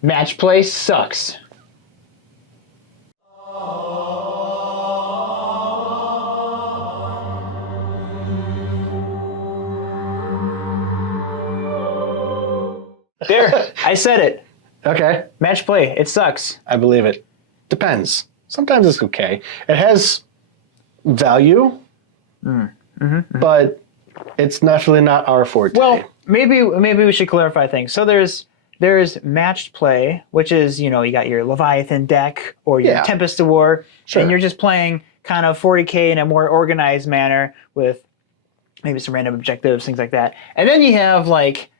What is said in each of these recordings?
Match play sucks. There, I said it. Okay. Match play, it sucks. I believe it. Depends. Sometimes it's okay. It has value, but it's definitely not our forte. Well, maybe we should clarify things. So there's matched play, which is, you got your Leviathan deck or your Tempest of War, and you're just playing kind of 40K in a more organized manner with maybe some random objectives, things like that. And then you have like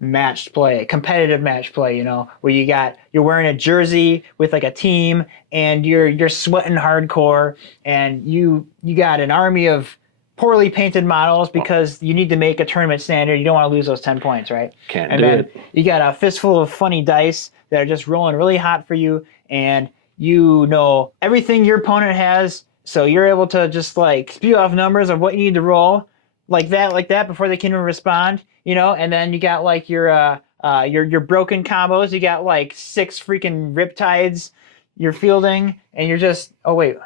matched play, competitive match play, where you're wearing a jersey with like a team and you're sweating hardcore and you got an army of poorly painted models because you need to make a tournament standard. You don't want to lose those 10 points, right? Can't do it. You got a fistful of funny dice that are just rolling really hot for you, and you know everything your opponent has, so you're able to just like spew off numbers of what you need to roll like that before they can even respond, and then you got like your broken combos. You got like 6 freaking riptides you're fielding, and you're just, oh wait.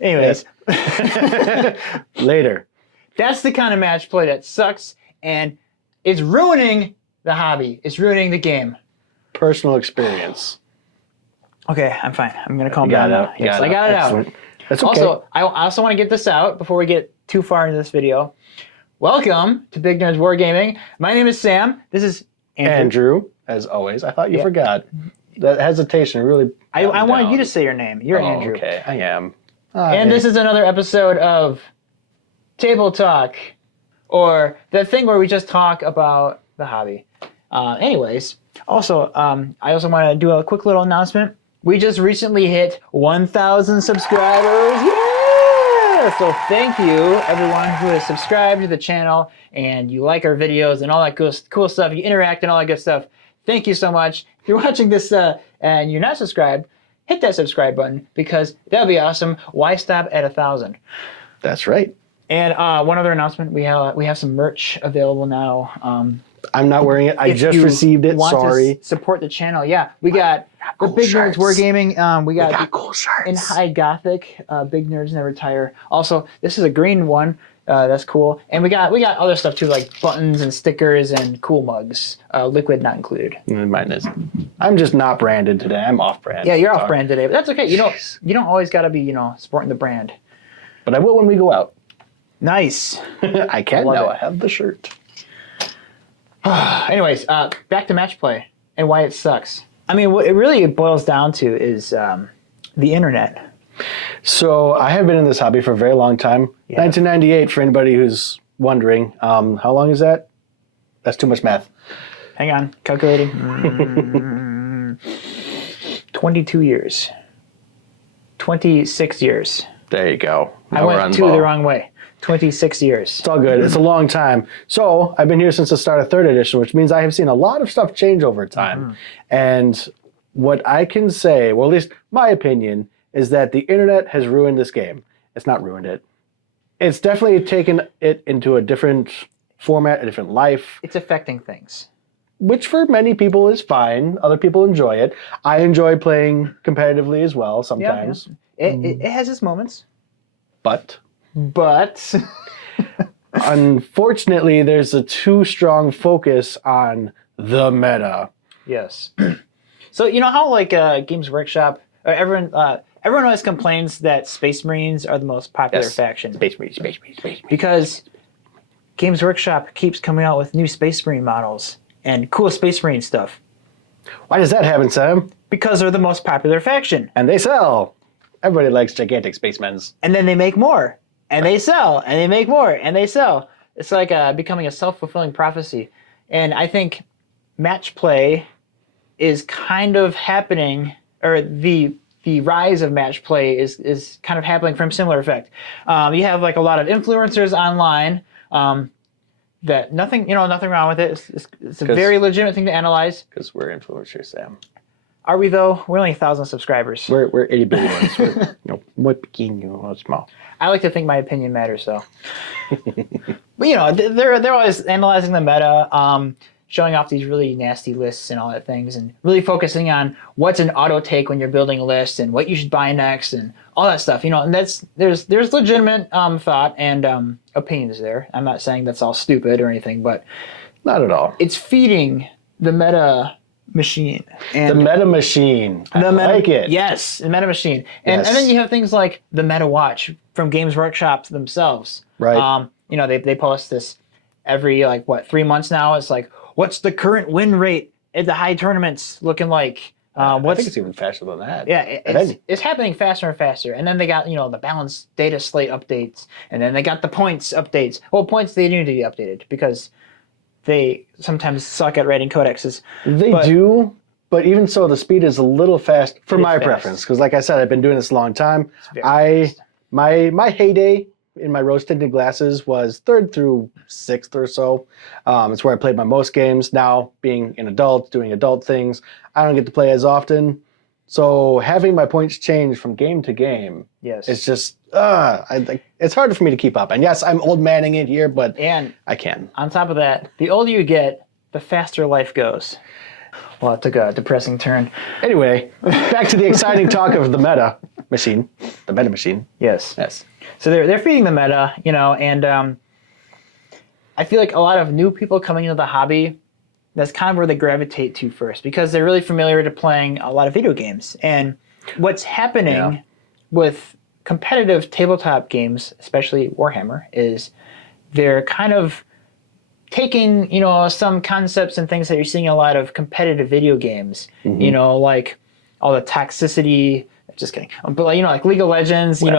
Anyways. Later. That's the kind of match play that sucks, and it's ruining the hobby. It's ruining the game. Personal experience. Okay, I'm fine. I'm going to calm down now. Yes, I got it out. That's okay. Also, I also want to get this out before we get too far into this video. Welcome to Big Nerds Wargaming. My name is Sam. This is Andrew, as always. I thought you forgot. That hesitation really... I wanted you to say your name. You're Andrew. Okay, I am. And this is another episode of Table Talk, or the thing where we just talk about the hobby. Anyways, also, I also want to do a quick little announcement. We just recently hit 1,000 subscribers. Yeah! So thank you, everyone who has subscribed to the channel and you like our videos and all that cool stuff. You interact and all that good stuff. Thank you so much. If you're watching this and you're not subscribed, hit that subscribe button because that would be awesome. Why stop at 1,000? That's right. And one other announcement: we have some merch available now. I'm not wearing it. I just received it. Sorry. To support the channel. Yeah, we got the Big Nerds Wargaming. We got cool shirts in high gothic. Big Nerds Never Tire. Also, this is a green one. That's cool. And we got other stuff too, like buttons and stickers and cool mugs. Liquid not included. Mine is. I'm just not branded today. I'm off brand. Yeah, you're off brand today, but that's okay. You don't always got to be sporting the brand. But I will when we go out. Nice. I can now. I have the shirt. Anyways, back to match play and why it sucks. I mean, what it really boils down to is the internet. So I have been in this hobby for a very long time. Yeah. 1998, for anybody who's wondering. How long is that? That's too much math. Hang on, calculating. 22 years. 26 years. There you go. Now I went 2 the wrong way. 26 years. It's all good. It's a long time. So I've been here since the start of 3rd edition, which means I have seen a lot of stuff change over time. And what I can say, well, at least my opinion, is that the internet has ruined this game. It's not ruined it. It's definitely taken it into a different format, a different life. It's affecting things. Which for many people is fine. Other people enjoy it. I enjoy playing competitively as well sometimes. Yeah. It has its moments. But unfortunately, there's a too strong focus on the meta. Yes. So you know how like Games Workshop, everyone always complains that Space Marines are the most popular faction. Space Marines. Because Games Workshop keeps coming out with new Space Marine models and cool Space Marine stuff. Why does that happen, Sam? Because they're the most popular faction. And they sell. Everybody likes gigantic spacemens. And then they make more. And they sell. And they make more. And they sell. It's like becoming a self-fulfilling prophecy. And I think match play is kind of happening, or the rise of match play is kind of happening from similar effect. You have like a lot of influencers online that nothing wrong with it. It's a very legitimate thing to analyze. Because we're influencers, Sam. Are we though? We're only 1,000 subscribers. We're itty bitty ones. We're small. I like to think my opinion matters, though. But they're always analyzing the meta, showing off these really nasty lists and all that things, and really focusing on what's an auto take when you're building a list and what you should buy next and all that stuff. And there's legitimate thought and opinions there. I'm not saying that's all stupid or anything, but not at all. It's feeding the meta machine. And the meta machine. I like it. Yes, the meta machine. And then you have things like the Meta Watch from Games Workshop themselves. Right. They post this every 3 months now. It's like, what's the current win rate at the high tournaments looking like? I think it's even faster than that. Yeah, it's happening faster and faster. And then they got the balanced data slate updates, and then they got the points updates. Well, points they need to be updated because they sometimes suck at writing codexes. They do, but even so, the speed is a little fast for my preference. Because, like I said, I've been doing this a long time. My heyday in my rose-tinted glasses was 3rd through 6th or so. It's where I played my most games. Now, being an adult, doing adult things, I don't get to play as often. So having my points change from game to game, it's just it's harder for me to keep up. And yes, I'm old manning it here, but I can. On top of that, the older you get, the faster life goes. Well, it took a depressing turn. Anyway, back to the exciting talk of the meta machine. The meta machine. Yes. Yes. So they're feeding the meta, and I feel like a lot of new people coming into the hobby, that's kind of where they gravitate to first because they're really familiar to playing a lot of video games. And what's happening with competitive tabletop games, especially Warhammer, is they're kind of taking, some concepts and things that you're seeing in a lot of competitive video games, like all the toxicity. Just kidding. But like League of Legends, and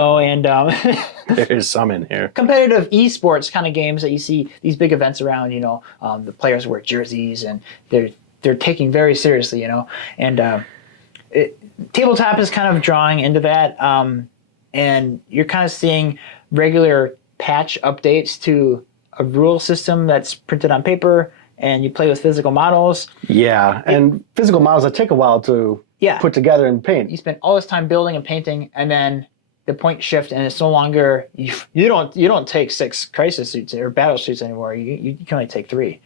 there's some in here. Competitive esports kind of games that you see these big events around. The players wear jerseys and they're taking very seriously. And tabletop is kind of drawing into that, and you're kind of seeing regular patch updates to a rule system that's printed on paper, and you play with physical models. Yeah, and physical models that take a while to put together and paint. You spend all this time building and painting, and then the point shift, and it's no longer you don't take 6 crisis suits or battle suits anymore. You can only take 3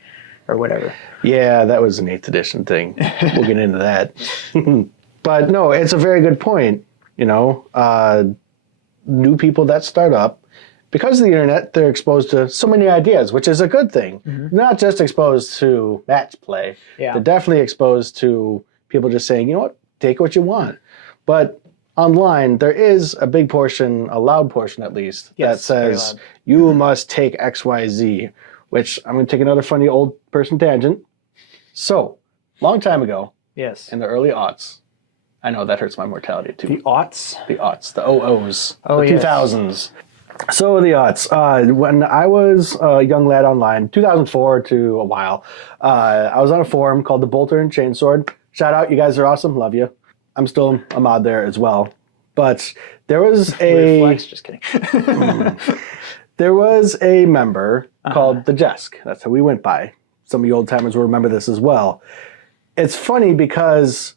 or whatever. Yeah, that was an 8th edition thing. We'll get into that. But no, it's a very good point. New people that start up, because of the internet, they're exposed to so many ideas, which is a good thing. Mm-hmm. Not just exposed to match play. Yeah. They're definitely exposed to people just saying, take what you want. But online, there is a big portion, a loud portion at least, that says you must take X, Y, Z, which I'm going to take another funny old person tangent. So, long time ago, in the early aughts, I know that hurts my mortality too. The aughts? The aughts, the OOs, the 2000s. So the aughts, when I was a young lad online, 2004 to a while, I was on a forum called the Bolter and Chainsword. Shout out, you guys are awesome, love you. I'm still a mod there as well. But there was a... Flex, just kidding. There was a member called the Jesk. That's how we went by. Some of you old timers will remember this as well. It's funny because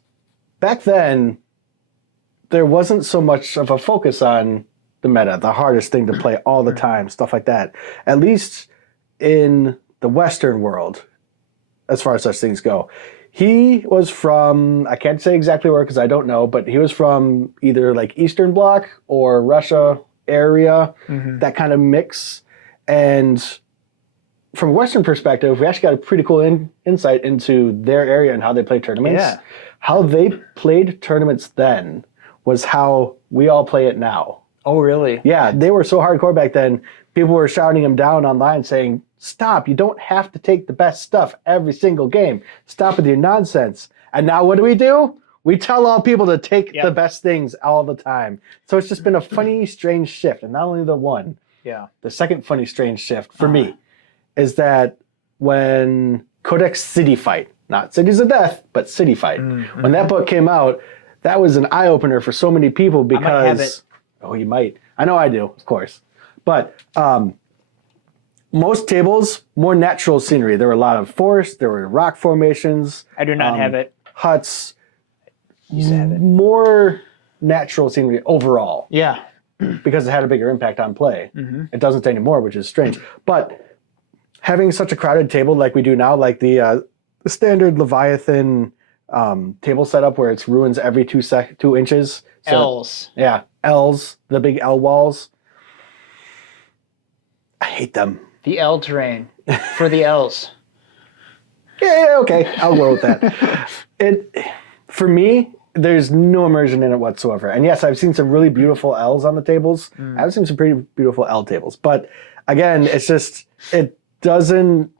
back then, there wasn't so much of a focus on the meta, the hardest thing to play all the time, stuff like that. At least in the Western world, as far as such things go. He was from, I can't say exactly where because I don't know, but he was from either like Eastern Bloc or Russia area, that kind of mix. And from a Western perspective, we actually got a pretty cool insight into their area and how they play tournaments. Yeah. How they played tournaments then was how we all play it now. Oh, really? Yeah, they were so hardcore back then. People were shouting them down online saying, stop, you don't have to take the best stuff every single game. Stop with your nonsense. And now what do? We tell all people to take the best things all the time. So it's just been a funny, strange shift. And not only the one, the second funny, strange shift for me is that when Codex City Fight, not Cities of Death, but City Fight, when that book came out, that was an eye-opener for so many people because... I might have it. Oh, you might. I know I do, of course. But most tables, more natural scenery. There were a lot of forest, there were rock formations. I do not have it. Huts. You have it. More natural scenery overall. Yeah. Because it had a bigger impact on play. It doesn't anymore, which is strange. But having such a crowded table like we do now, like the the standard Leviathan table setup where it's ruins every 2 inches. So, L's. Yeah, L's, the big L walls. I hate them. The L terrain for the L's. Yeah, okay, I'll go with that. For me, there's no immersion in it whatsoever. And yes, I've seen some really beautiful L's on the tables. I've seen some pretty beautiful L tables. But again, it's just, it doesn't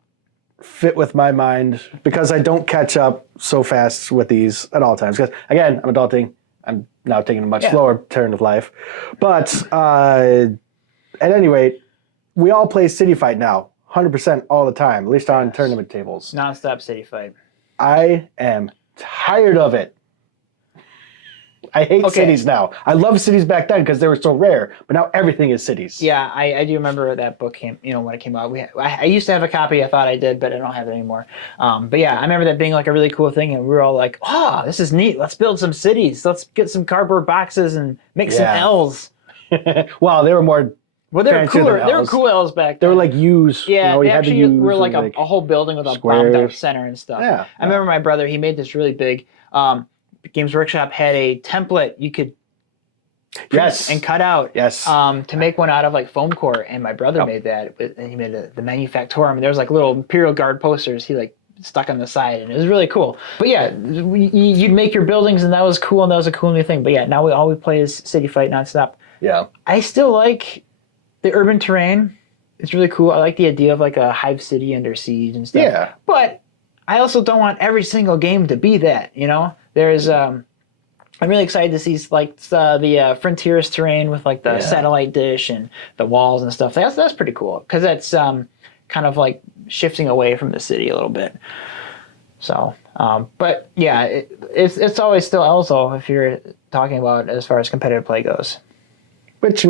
fit with my mind because I don't catch up so fast with these at all times. Because again, I'm adulting. I'm now taking a much slower turn of life. But at any rate, we all play City Fight now, 100% all the time, at least on tournament tables. Non-stop City Fight. I am tired of it. I hate cities now. I loved cities back then because they were so rare, but now everything is cities. Yeah, I do remember that book came, when it came out. I used to have a copy. I thought I did, but I don't have it anymore. But yeah, I remember that being like a really cool thing, and we were all like, "Oh, this is neat. Let's build some cities. Let's get some cardboard boxes and make some L's." Wow, they were more. Well, they were cooler. They were cool L's back then. They were like U's. Yeah, we they had to actually use were like like a whole building with a squares. bombed out center and stuff. Yeah, I remember my brother. He made this really big. Games Workshop had a template you could print and cut out to make one out of like foam core, and my brother made that. And he made the Manufactorum. And there was like little Imperial Guard posters he like stuck on the side, and it was really cool. But yeah, you'd make your buildings, and that was cool, and that was a cool new thing. But yeah, now all we play is City Fight nonstop. Yeah, I still like the urban terrain. It's really cool. I like the idea of like a hive city under siege and stuff. Yeah. But I also don't want every single game to be that, There's I'm really excited to see like the frontierist terrain with like the satellite dish and the walls and stuff. That's pretty cool because that's kind of like shifting away from the city a little bit. So, but yeah, it's always still also if you're talking about as far as competitive play goes. But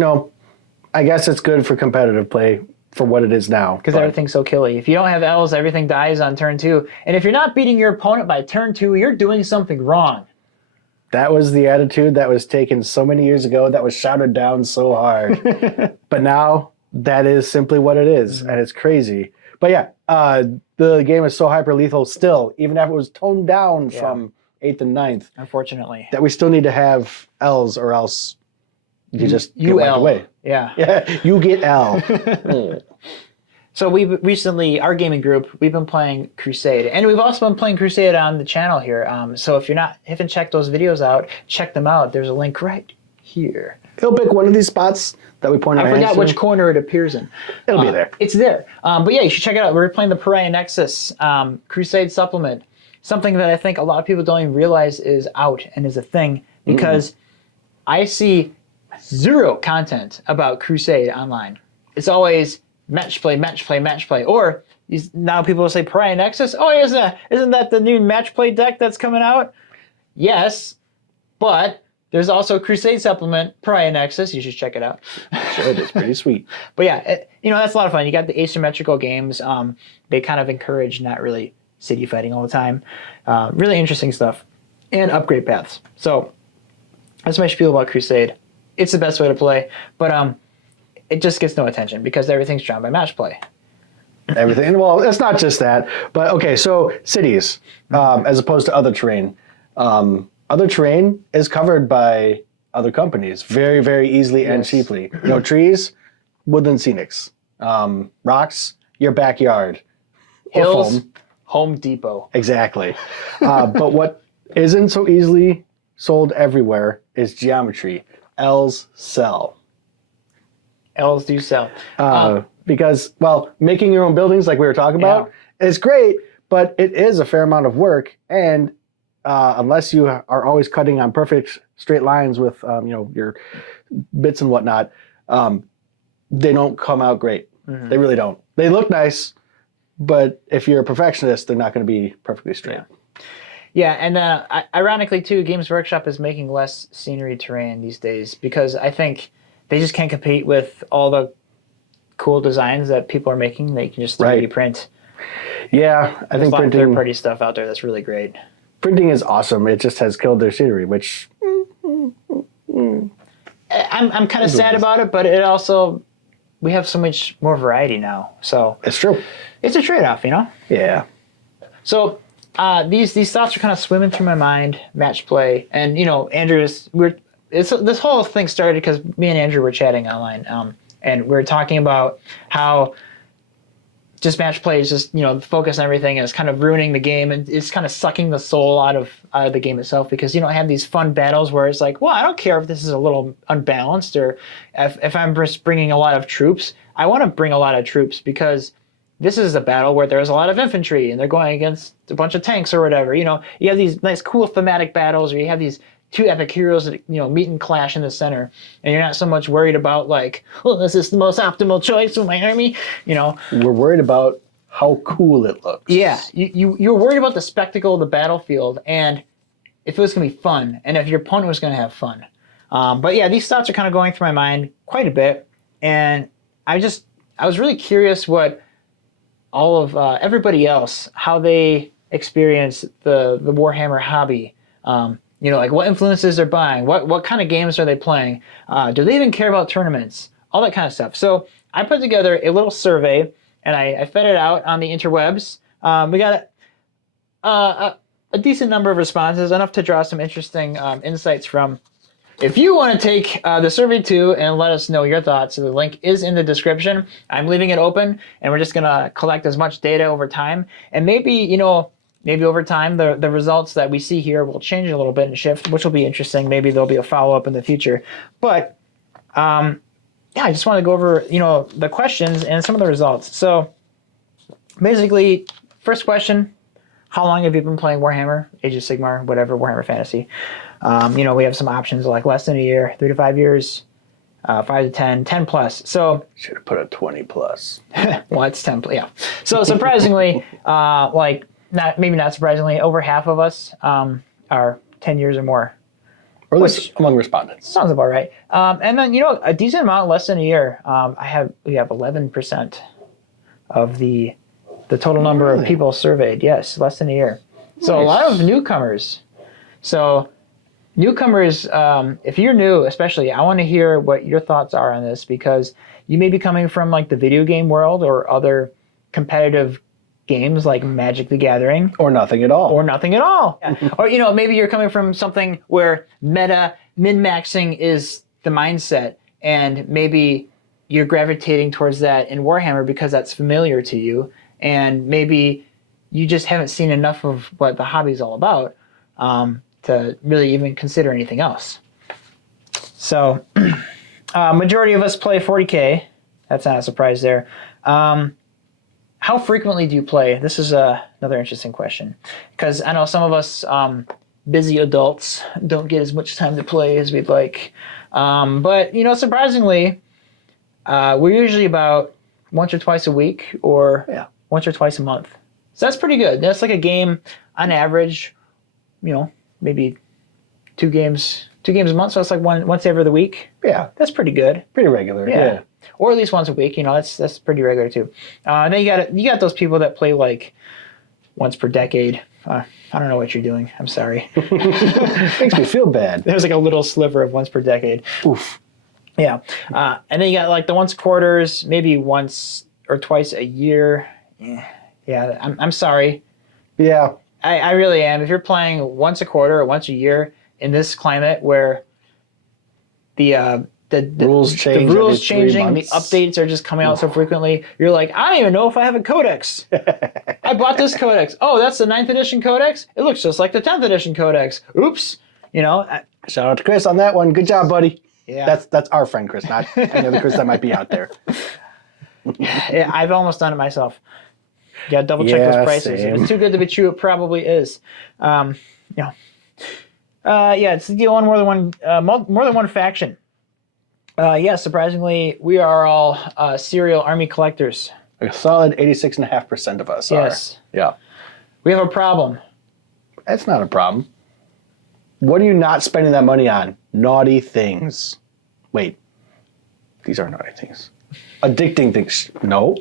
I guess it's good for competitive play for what it is now. Because everything's so killy. If you don't have L's, everything dies on turn 2. And if you're not beating your opponent by turn 2, you're doing something wrong. That was the attitude that was taken so many years ago that was shouted down so hard. But now that is simply what it is, and it's crazy. But yeah, the game is so hyper lethal still, even if it was toned down from 8th and 9th. Unfortunately. That we still need to have L's or else you just get wiped away. Yeah, you get L. So our gaming group, we've been playing Crusade, and we've also been playing Crusade on the channel here. So if you haven't checked those videos out, check them out. There's a link right here. He'll pick one of these spots that we pointed out. I forgot which corner it appears in. It'll be there. It's there. But yeah, you should check it out. We're playing the Pariah Nexus Crusade supplement, something that I think a lot of people don't even realize is out and is a thing because I see 0 content about Crusade online. It's always match play, or now people will say Pariah Nexus. Oh, isn't that the new match play deck that's coming out? Yes, but there's also Crusade supplement, Pariah Nexus. You should check it out. Sure, it is pretty sweet. But yeah, that's a lot of fun. You got the asymmetrical games. They kind of encourage not really city fighting all the time. Really interesting stuff, and upgrade paths. So that's my spiel about Crusade. It's the best way to play, but it just gets no attention because everything's drawn by match play. Everything. Well, it's not just that, but okay. So cities, as opposed to other terrain. Other terrain is covered by other companies very, very easily and cheaply. Trees, woodland scenics, rocks, your backyard, hills, Home Depot. Exactly. But what isn't so easily sold everywhere is geometry. L's sell. L's do sell. Because, making your own buildings like we were talking about is great, but it is a fair amount of work. And unless you are always cutting on perfect straight lines with, your bits and whatnot, they don't come out great. Mm-hmm. They really don't. They look nice, but if you're a perfectionist, they're not going to be perfectly straight. Yeah, and ironically, too, Games Workshop is making less scenery terrain these days because I think they just can't compete with all the cool designs that people are making. They can just 3D print. Yeah, I think printing... third-party stuff out there that's really great. Printing is awesome. It just has killed their scenery, which... I'm kind of sad about it, but it also... We have so much more variety now, so... It's true. It's a trade-off, Yeah. So... these thoughts are kind of swimming through my mind. Match play, and Andrew this whole thing started because me and Andrew were chatting online, and we were talking about how just match play is just the focus and everything is kind of ruining the game, and it's kind of sucking the soul out of the game itself, because you don't have these fun battles where it's like, well, I don't care if this is a little unbalanced, or if I'm just bringing a lot of troops. I want to bring a lot of troops because this is a battle where there's a lot of infantry and they're going against a bunch of tanks or whatever. You have these nice cool thematic battles, or you have these two epic heroes that meet and clash in the center, and you're not so much worried about like, oh, this is the most optimal choice of my army. We're worried about how cool it looks. Yeah, you're worried about the spectacle of the battlefield, and if it was going to be fun, and if your opponent was going to have fun. But yeah, these thoughts are kind of going through my mind quite a bit, and I was really curious what all of everybody else, how they experience the Warhammer hobby. Like what influences they're buying, what kind of games are they playing, do they even care about tournaments, all that kind of stuff. So I put together a little survey, and I fed it out on the interwebs. We got a decent number of responses, enough to draw some interesting insights from. If you want to take the survey too and let us know your thoughts, the link is in the description. I'm leaving it open, and we're just going to collect as much data over time, and maybe over time, the results that we see here will change a little bit and shift, which will be interesting. Maybe there'll be a follow-up in the future. But, I just want to go over, the questions and some of the results. So, basically, first question, how long have you been playing Warhammer, Age of Sigmar, whatever, Warhammer Fantasy? We have some options like less than a year, 3 to 5 years, 5 to 10, 10 plus. So, should have put a 20 plus. Well, it's 10, yeah. So, surprisingly, maybe not surprisingly, over half of us are 10 years or more. Or at least among respondents. Sounds about right. And then, a decent amount less than a year. We have 11% of the total number of people surveyed. Yes, less than a year. So nice. A lot of newcomers. So newcomers, if you're new, especially, I want to hear what your thoughts are on this, because you may be coming from like the video game world or other competitive games like Magic the Gathering. Or nothing at all. Yeah. Or, maybe you're coming from something where meta min-maxing is the mindset, and maybe you're gravitating towards that in Warhammer because that's familiar to you, and maybe you just haven't seen enough of what the hobby is all about to really even consider anything else. So, majority of us play 40K. That's not a surprise there. How frequently do you play? This is another interesting question, because I know some of us busy adults don't get as much time to play as we'd like. But, surprisingly, we're usually about once or twice a week, or once or twice a month. So that's pretty good. That's like a game on average, maybe two games a month. So it's like once every other week. Yeah. That's pretty good. Pretty regular. Yeah. Or at least once a week, that's pretty regular too. And then you got those people that play like once per decade. I don't know what you're doing. I'm sorry. Makes me feel bad. There's like a little sliver of once per decade. Oof. Yeah. And then you got like the once quarters, maybe once or twice a year. Yeah. I'm sorry. Yeah. I really am. If you're playing once a quarter or once a year in this climate where the rules changing, the updates are just coming out so frequently, you're like, I don't even know if I have a codex. I bought this codex. Oh, that's the 9th edition codex? It looks just like the 10th edition codex. Oops. Shout out to Chris on that one. Good job, buddy. Yeah. That's our friend Chris, not any other Chris that might be out there. Yeah, I've almost done it myself. You gotta double check those prices. Same. If it's too good to be true, it probably is. It's on more than one faction. Surprisingly, we are all serial army collectors. A solid 86.5% of us are. Yes. Yeah. We have a problem. That's not a problem. What are you not spending that money on? Naughty things. Wait. These are naughty things. Addicting things. No.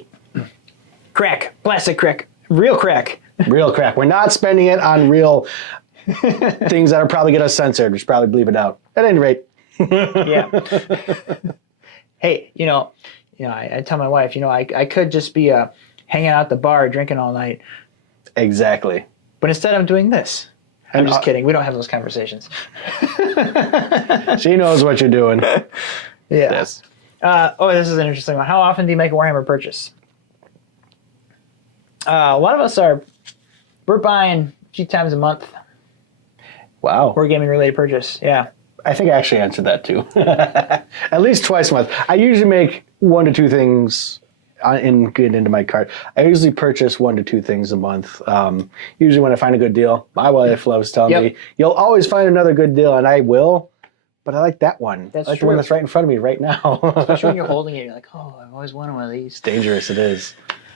Crack. Plastic crack. Real crack. Real crack. We're not spending it on real things that are probably get us censored. We should probably bleep it out. At any rate. Yeah. Hey, I tell my wife, I could just be hanging out at the bar drinking all night. Exactly. But instead I'm doing this. I'm And, just kidding. We don't have those conversations. She knows what you're doing. Yeah. Yes. This is an interesting one. How often do you make a Warhammer purchase? A lot of us we're buying a few times a month. Wow. Wargaming related purchase. Yeah. I think I actually answered that too. At least twice a month. I usually make 1 to 2 things get into my cart. I usually purchase 1 to 2 things a month. Usually when I find a good deal. My wife loves telling me, you'll always find another good deal, and I will. But I like that one. That's I like true. the one that's right in front of me right now. Especially when you're holding it, you're like, oh, I've always wanted one of these. It's dangerous, it is.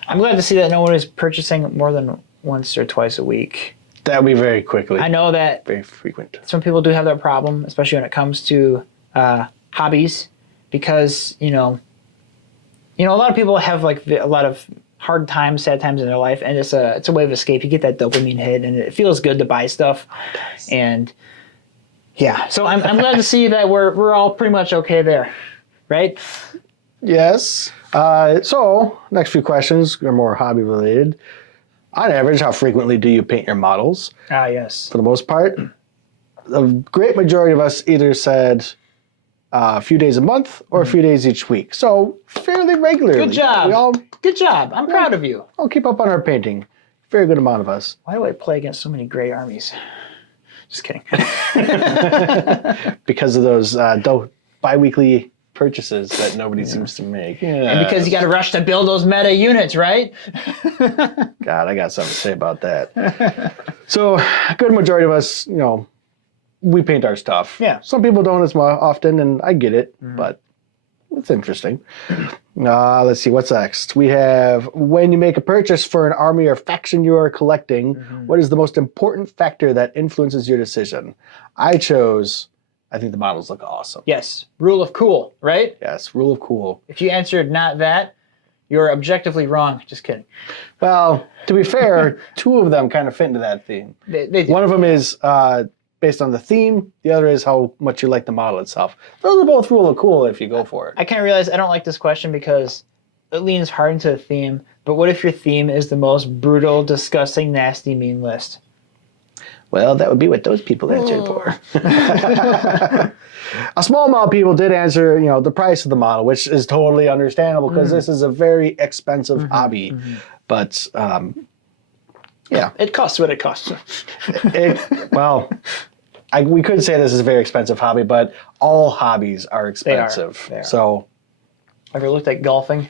I'm glad to see that no one is purchasing more than once or twice a week. That would be very quickly. I know that Very frequent. some people do have that problem, especially when it comes to hobbies, because a lot of people have like a lot of hard times, sad times in their life, and it's a way of escape. You get that dopamine hit, and it feels good to buy stuff. And yeah, so I'm glad to see that we're all pretty much okay there, right? Yes. So next few questions are more hobby related. On average, how frequently do you paint your models? Yes. For the most part, the great majority of us either said a few days a month or a few days each week. So fairly regularly. Good job. We Good job. I'm proud of you. all keep up on our painting. Very good amount of us. Why do I play against so many gray armies? Just kidding. Because of those bi-weekly purchases that nobody seems to make. Yeah. And because you got to rush to build those meta units, right? God, I got something to say about that. So a good majority of us, we paint our stuff. Yeah. Some people don't as often, and I get it, but it's interesting. Let's see, what's next? We have, when you make a purchase for an army or faction you are collecting, what is the most important factor that influences your decision? I think the models look awesome. Yes. Rule of cool, right? Yes, rule of cool. If you answered not that, you're objectively wrong. Just kidding. Well, to be fair, 2 of them kind of fit into that theme. They do. One of them is based on the theme. The other is how much you like the model itself. Those are both rule of cool if you go for it. I kind of realize I don't like this question because it leans hard into the theme. But what if your theme is the most brutal, disgusting, nasty, mean list? Well, that would be what those people answered for. A small amount of people did answer, the price of the model, which is totally understandable because this is a very expensive hobby. But, yeah. It costs what it costs. We could say this is a very expensive hobby, but all hobbies are expensive. They are. So, Ever looked at golfing?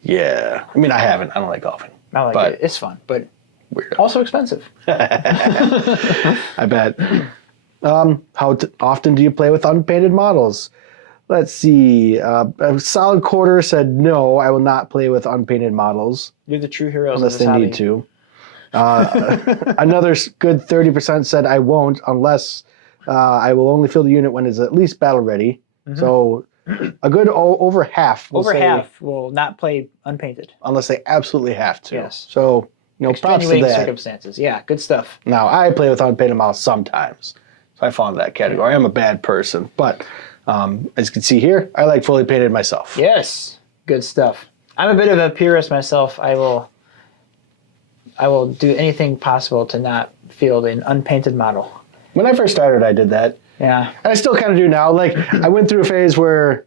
yeah. I mean, I haven't. I don't like golfing. I like it. It's fun, but also expensive. I bet. How often do you play with unpainted models? Let's see. A solid quarter said no, I will not play with unpainted models. You're the true heroes unless of this they hobby. need to. Another good 30% said I won't unless I will only fill the unit when it's at least battle ready. So a good over half will say, half will not play unpainted. Unless they absolutely have to. Yes. So, props to Extenuating that. circumstances. Yeah, good stuff. Now, I play with unpainted models sometimes. So I fall into that category. I'm a bad person. But as you can see here, I like fully painted myself. Yes, good stuff. I'm a bit of a purist myself. I will do anything possible to not field an unpainted model. When I first started, I did that. Yeah. And I still kind of do now. Like, I went through a phase where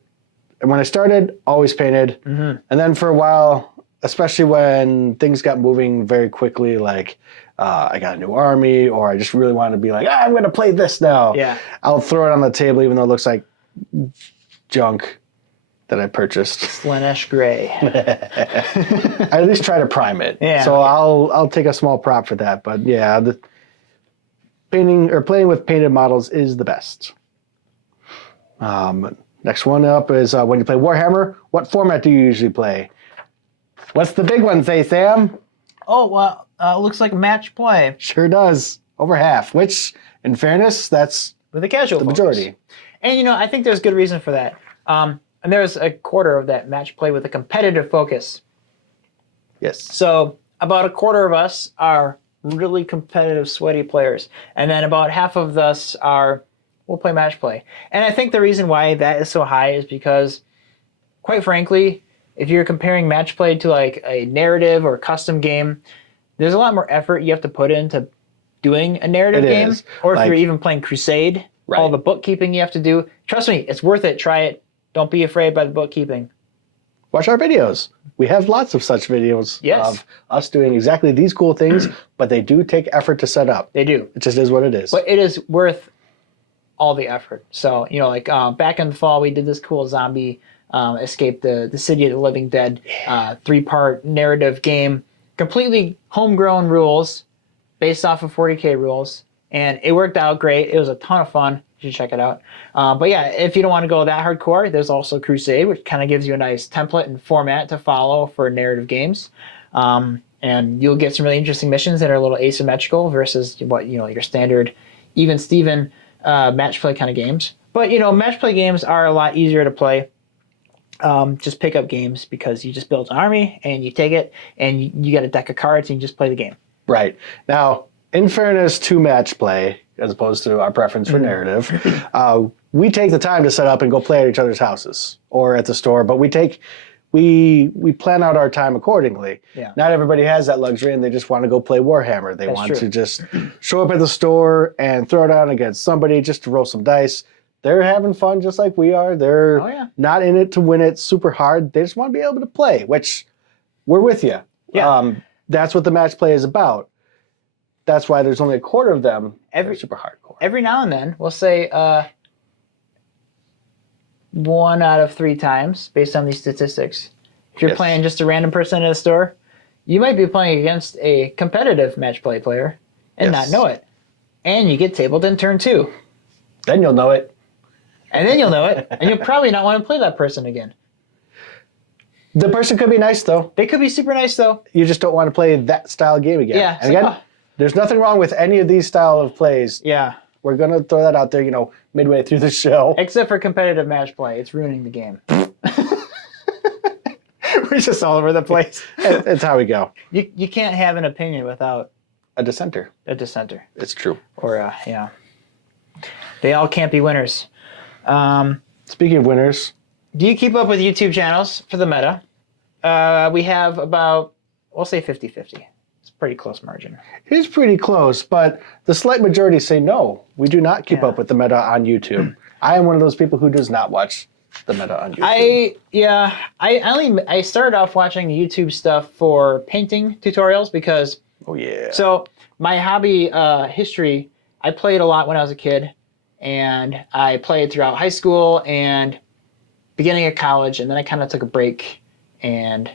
when I started, always painted. And then for a while, especially when things got moving very quickly, like I got a new army, or I just really wanted to be like, I'm going to play this now. Yeah. I'll throw it on the table even though it looks like junk that I purchased. Slanesh Gray. I at least try to prime it. Yeah, So okay. I'll take a small prop for that. But yeah, the painting or playing with painted models is the best. Next one up is when you play Warhammer, what format do you usually play? What's the big one say, Sam? Oh, well, looks like match play. Sure does. Over half, which, in fairness, that's With a casual the focus. majority. And, I think there's good reason for that. And there's a quarter of that match play with a competitive focus. Yes. So about a quarter of us are really competitive, sweaty players. And then about half of us we'll play match play. And I think the reason why that is so high is because, quite frankly, if you're comparing match play to like a narrative or custom game, there's a lot more effort you have to put into doing a narrative game. Or if you're even playing Crusade, all the bookkeeping you have to do. Trust me, it's worth it. Try it. Don't be afraid by the bookkeeping. Watch our videos. We have lots of such videos of us doing exactly these cool things, but they do take effort to set up. They do. It just is what it is. But it is worth all the effort. So, you know, like back in the fall, we did this cool zombie escape the City of the Living Dead 3-part narrative game. Completely homegrown rules based off of 40K rules. And it worked out great. It was a ton of fun. You should check it out. But yeah, if you don't want to go that hardcore, there's also Crusade, which kind of gives you a nice template and format to follow for narrative games. And you'll get some really interesting missions that are a little asymmetrical versus what, you know, your standard even Steven match play kind of games. But, you know, match play games are a lot easier to play. Just pick up games because you just build an army and you take it and you get a deck of cards and you just play the game. Right. Now, in fairness to match play, as opposed to our preference for narrative, we take the time to set up and go play at each other's houses or at the store, but we plan out our time accordingly. Yeah. Not everybody has that luxury and they just want to go play Warhammer. They want to just show up at the store and throw down against somebody just to roll some dice. They're having fun just like we are. They're not in it to win it super hard. They just want to be able to play, which we're with you. Yeah. That's what the match play is about. That's why there's only a quarter of them that are super hardcore. Every now and then, we'll say 1 out of 3 times, based on these statistics. If you're playing just a random person in a store, you might be playing against a competitive match play player and not know it. And you get tabled in turn 2. Then you'll know it. And then you'll know it, and you'll probably not want to play that person again. The person could be nice, though. They could be super nice, though. You just don't want to play that style of game again. Yeah. And again, there's nothing wrong with any of these style of plays. Yeah. We're going to throw that out there, you know, midway through the show. Except for competitive match play. It's ruining the game. We're just all over the place. It's how we go. You can't have an opinion without a dissenter. A dissenter. It's true. Or, they all can't be winners. Speaking of winners. Do you keep up with YouTube channels for the meta? We have about, we'll say 50-50. It's a pretty close margin. It is pretty close, but the slight majority say no. We do not keep up with the meta on YouTube. I am one of those people who does not watch the meta on YouTube. I started off watching YouTube stuff for painting tutorials because... Oh, yeah. So my hobby history, I played a lot when I was a kid. And I played throughout high school and beginning of college, and then I kind of took a break and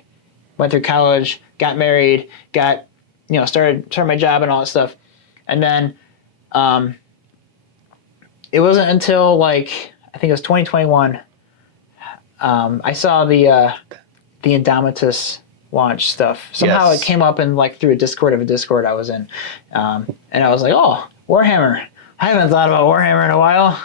went through college, got married, started my job and all that stuff. And then it wasn't until I think it was 2021, I saw the Indomitus launch stuff. Somehow it came up in through a Discord I was in, and I was like, oh, Warhammer. I haven't thought about Warhammer in a while.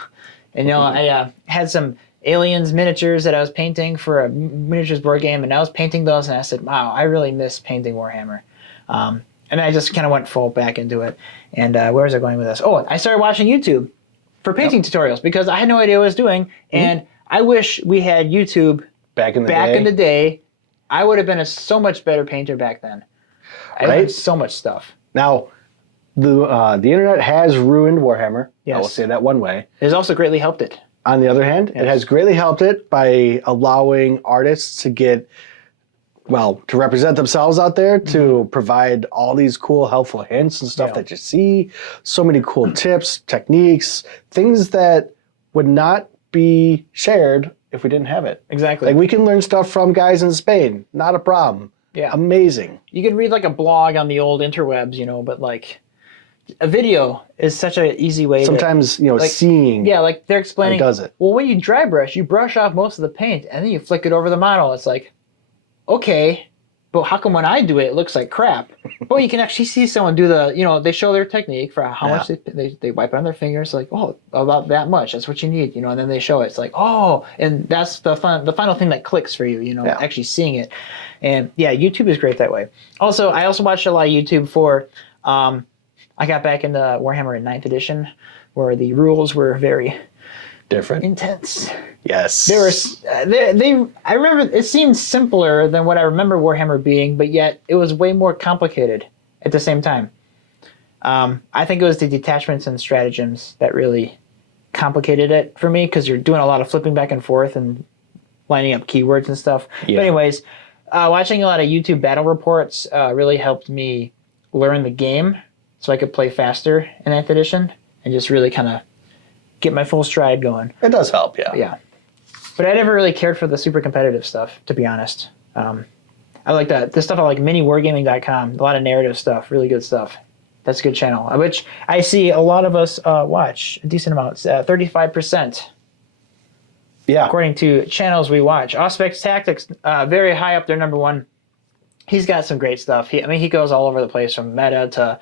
And, I had some Aliens miniatures that I was painting for a miniatures board game, and I was painting those, and I said, wow, I really miss painting Warhammer. And I just kind of went full back into it. And where was I going with this? Oh, I started watching YouTube for painting tutorials because I had no idea what I was doing, and I wish we had YouTube back in the day. I would have been a so much better painter back then. I learned so much stuff. Now, the internet has ruined Warhammer. Yes. I will say that one way. It has also greatly helped it. On the other hand, it has greatly helped it by allowing artists to to represent themselves out there, to provide all these cool, helpful hints and stuff that you see. So many cool tips, techniques, things that would not be shared if we didn't have it. Exactly. We can learn stuff from guys in Spain. Not a problem. Yeah. Amazing. You could read a blog on the old interwebs, but a video is such an easy way sometimes seeing they're explaining does it. Well, when you dry brush, you brush off most of the paint and then you flick it over the model. It's okay, but how come when I do it, it looks like crap? Well, you can actually see someone do they show their technique for how much they wipe it on their fingers, about that much, that's what you need, and then they show it. It's and that's the final thing that clicks for you, actually seeing it. And YouTube is great that way. Also, I also watched a lot of YouTube for I got back into Warhammer in 9th edition, where the rules were very different, intense. Yes, I remember it seemed simpler than what I remember Warhammer being, but yet it was way more complicated. at the same time. I think it was the detachments and stratagems that really complicated it for me because you're doing a lot of flipping back and forth and lining up keywords and stuff. Yeah. But anyways, watching a lot of YouTube battle reports really helped me learn the game so I could play faster in 9th edition and just really kind of get my full stride going. It does help, yeah. Yeah. But I never really cared for the super competitive stuff, to be honest. I like that. The stuff I like miniwargaming.com, a lot of narrative stuff, really good stuff. That's a good channel, which I see a lot of us watch, a decent amount, 35%. Yeah. According to channels we watch. Auspex Tactics, very high up there, number one. He's got some great stuff. He goes all over the place from meta to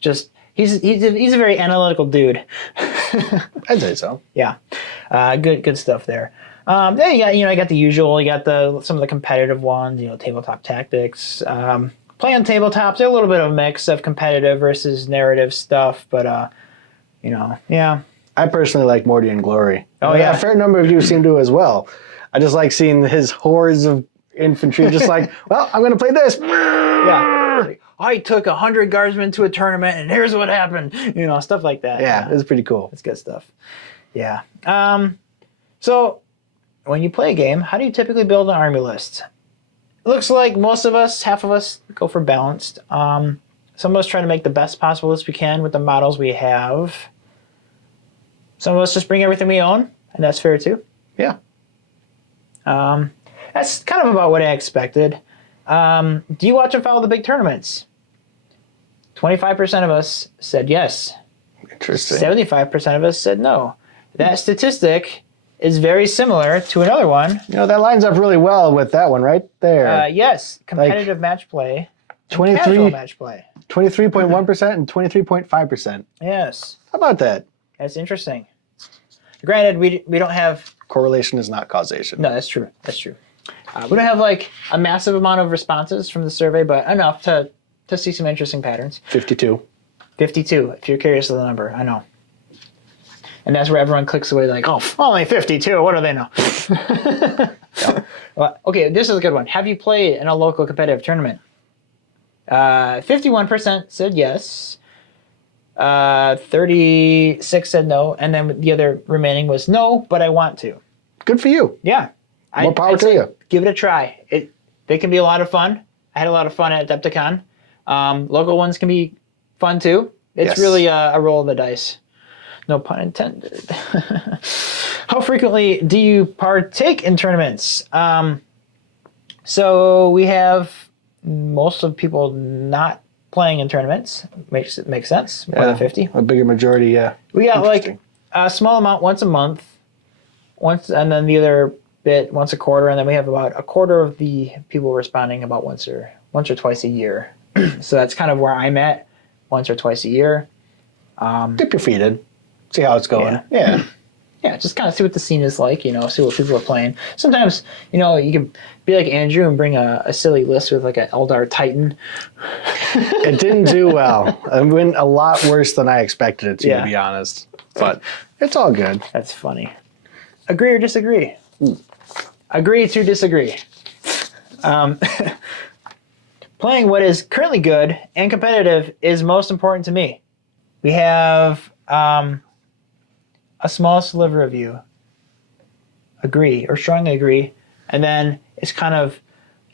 just, he's a very analytical dude. I'd say so. Yeah. Good stuff there. Then you got the usual. You got some of the competitive ones. Tabletop Tactics. Play on tabletops. They're a little bit of a mix of competitive versus narrative stuff, but yeah. I personally like Morty and Glory. Oh yeah, a fair number of you seem to as well. I just like seeing his hordes of infantry. Just like, well, I'm going to play this. Yeah. I took 100 guardsmen to a tournament, and here's what happened. Stuff like that. Yeah, it's pretty cool. It's good stuff. Yeah. So when you play a game, how do you typically build an army list? It looks like most of us, half of us, go for balanced. Some of us try to make the best possible list we can with the models we have. Some of us just bring everything we own, and that's fair too. Yeah. That's kind of about what I expected. Do you watch and follow the big tournaments? 25% of us said yes. Interesting. 75% of us said no. That statistic is very similar to another one. That lines up really well with that one right there. Yes, competitive match play. 23 casual match play. 23.1% and 23.5%. Yes. How about that? That's interesting. Granted, we don't have... Correlation is not causation. No, that's true. That's true. We don't have like a massive amount of responses from the survey, but enough to see some interesting patterns. 52. 52, if you're curious of the number. I know. And that's where everyone clicks away like, oh, only 52. What do they know? Yeah. Well, okay, this is a good one. Have you played in a local competitive tournament? 51% said yes. 36 said no. And then the other remaining was no, but I want to. Good for you. Yeah. More power to you. Give it a try. They can be a lot of fun. I had a lot of fun at Adepticon. Local ones can be fun too. It's really a roll of the dice. No pun intended. How frequently do you partake in tournaments? So we have most of people not playing in tournaments. Makes sense. More than 50. A bigger majority, yeah. We got like a small amount once a month, and then the other bit once a quarter, and then we have about a quarter of the people responding about once or twice a year. So that's kind of where I'm at, once or twice a year. Dip your feet in. See how it's going. Yeah. Yeah, just kind of see what the scene is like, see what people are playing. Sometimes, you can be like Andrew and bring a silly list with like an Eldar Titan. It didn't do well. It went a lot worse than I expected it to be honest. But it's all good. That's funny. Agree or disagree? Agree to disagree. Playing what is currently good and competitive is most important to me. We have a small sliver of you agree or strongly agree, and then it's kind of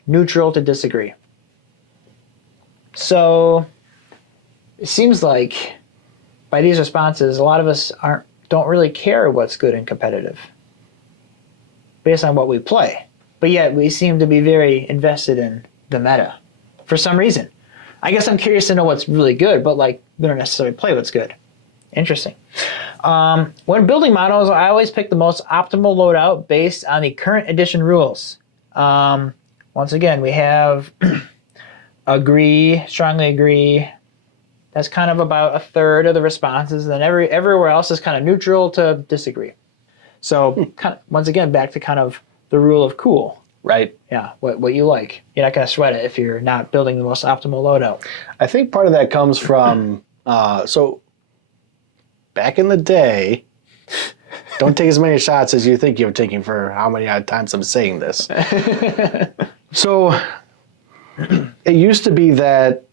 neutral to disagree. So it seems like by these responses, a lot of us don't really care what's good and competitive based on what we play. But yet we seem to be very invested in the meta for some reason. I guess I'm curious to know what's really good, but we don't necessarily play what's good. Interesting. When building models, I always pick the most optimal loadout based on the current edition rules. Once again, we have agree, strongly agree. That's kind of about a third of the responses. And then everywhere else is kind of neutral to disagree. So once again, back to kind of the rule of cool. Right. Yeah, what you like. You're not going to sweat it if you're not building the most optimal loadout. I think part of that comes from, back in the day, don't take as many shots as you think you're taking for how many times I'm saying this. So it used to be that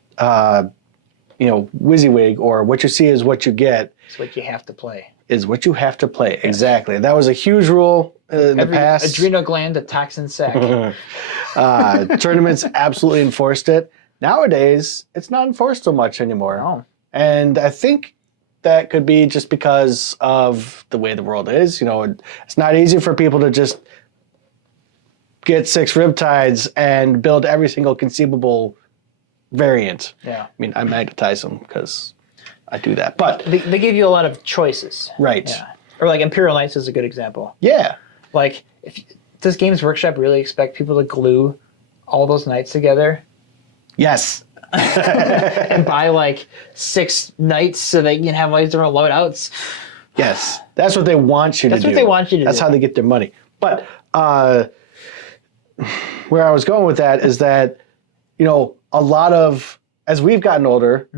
WYSIWYG or what you see is what you get It's what you have to play. is what you have to play. Exactly. That was a huge rule in the past. Adrenal gland to toxin sac. Tournaments absolutely enforced it. Nowadays, it's not enforced so much anymore. Oh. And I think that could be just because of the way the world is. It's not easy for people to just get 6 riptides and build every single conceivable variant. Yeah. I mean, I magnetize them because I do that. But they give you a lot of choices. right. Yeah. Or like Imperial Knights is a good example. Yeah. Like, does Games Workshop really expect people to glue all those knights together Yes. and buy like 6 knights so they can have all these different loadouts? Yes. That's what they want you to do. That's what they want you to do. That's how they get their money. But where I was going with that is that, a lot of, as we've gotten older,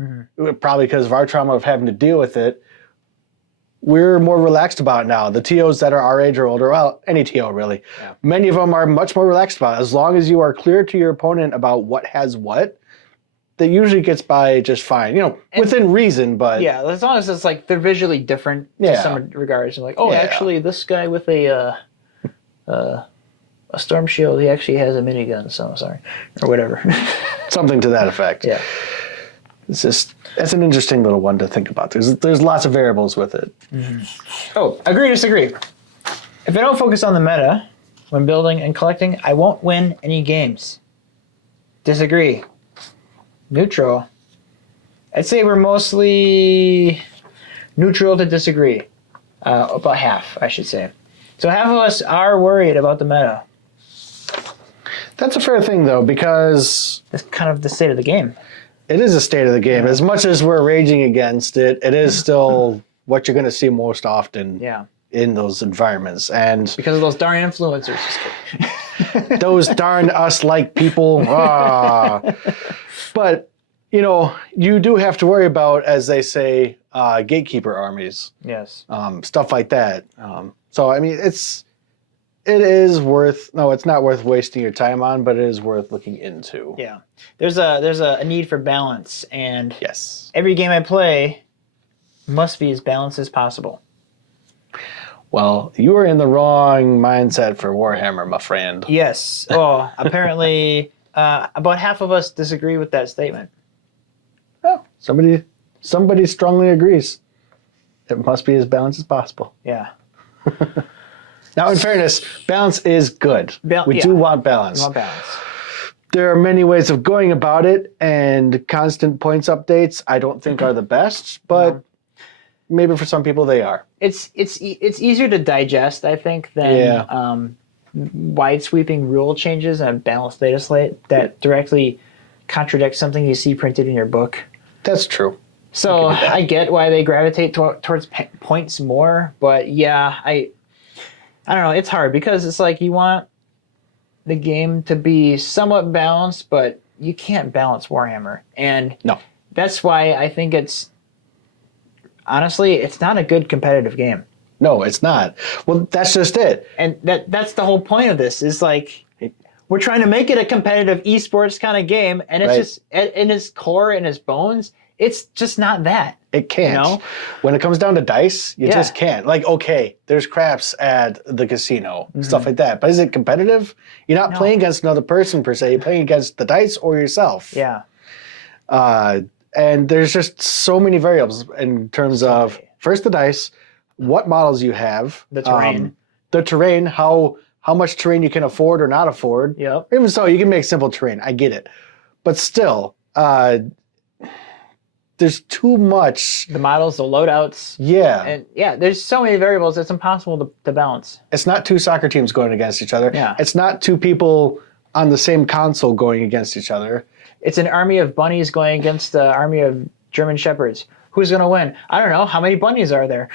probably because of our trauma of having to deal with it, we're more relaxed about it now. The TOs that are our age or older, well, any TO really, many of them are much more relaxed about it. As long as you are clear to your opponent about what has what, that usually gets by just fine, within reason, but... Yeah, as long as it's like they're visually different to some regards. Like, actually, this guy with a storm shield, he actually has a minigun, so I'm sorry. Or whatever. Something to that effect. Yeah. That's an interesting little one to think about. There's lots of variables with it. Oh, agree, disagree. If I don't focus on the meta when building and collecting, I won't win any games. Disagree. Neutral. I'd say we're mostly neutral to disagree. About half, I should say. So half of us are worried about the meta. That's a fair thing, though, because... That's kind of the state of the game. It is a state of the game. As much as we're raging against it, it is still what you're going to see most often in those environments. And because of those darn influencers. those darn us-like people. But, you do have to worry about, as they say, gatekeeper armies. Yes. Stuff like that. So, I mean, it is worth, no, it's not worth wasting your time on, but it is worth looking into. Yeah. There's a need for balance, and yes, every game I play must be as balanced as possible. Well, you are in the wrong mindset for Warhammer, my friend. Yes. Oh, apparently about half of us disagree with that statement. Oh, somebody strongly agrees. It must be as balanced as possible. Yeah. Now, in fairness, balance is good. We do want balance. We want balance. There are many ways of going about it, and constant points updates I don't think are the best, but maybe for some people they are. It's easier to digest, I think, than wide sweeping rule changes and balanced data slate that directly contradict something you see printed in your book. That's true. So I get why they gravitate towards points more, but yeah, I don't know. It's hard because it's like you want the game to be somewhat balanced, but you can't balance Warhammer. And that's why I think honestly, it's not a good competitive game. No, it's not. Well, that's just it. And that's the whole point of this is like, we're trying to make it a competitive esports kind of game, and it's just, in its core, in its bones, it's just not that. It can't. When it comes down to dice, you just can't. Like, okay, there's craps at the casino, stuff like that. But is it competitive? You're not playing against another person per se. You're playing against the dice or yourself. Yeah. And there's just so many variables in terms of, first the dice, what models you have. The terrain. The terrain, how much terrain you can afford or not afford. Yep. Even so, you can make simple terrain. I get it. But still, there's too much. The models, the loadouts. Yeah. And there's so many variables, it's impossible to balance. It's not 2 soccer teams going against each other. Yeah. It's not 2 people on the same console going against each other. It's an army of bunnies going against the army of German shepherds. Who's going to win? I don't know. How many bunnies are there?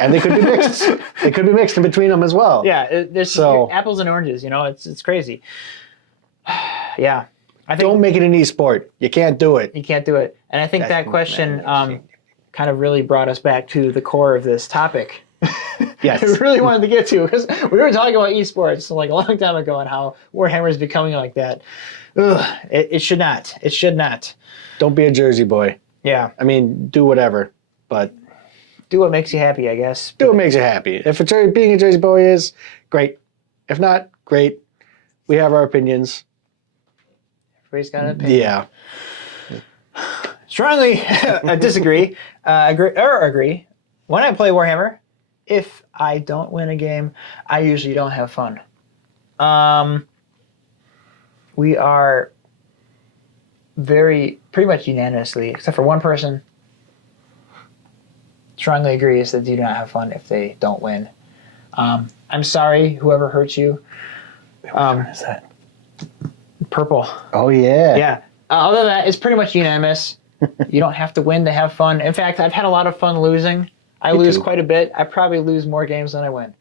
And they could be mixed. They could be mixed in between them as well. Yeah, there's apples and oranges, it's crazy. Yeah. I think don't make it an esport. You can't do it. You can't do it. And I think that question kind of really brought us back to the core of this topic. Yes. I really wanted to get to, because we were talking about esports like a long time ago and how Warhammer is becoming like that. Ugh, it should not. It should not. Don't be a Jersey boy. Yeah. I mean, do whatever, but Do what makes you happy, I guess. do what makes you happy. If being a Jersey boy is, great. If not, great. We have our opinions. Everybody's got an opinion. Yeah. Strongly disagree. Agree. When I play Warhammer, if I don't win a game, I usually don't have fun. We are pretty much unanimously, except for one person, strongly agrees that they do not have fun if they don't win. I'm sorry, whoever hurts you. Which one is that? Purple. Oh, yeah. Yeah. Other than that, it's pretty much unanimous. You don't have to win to have fun. In fact, I've had a lot of fun losing. I lose quite a bit. I probably lose more games than I win.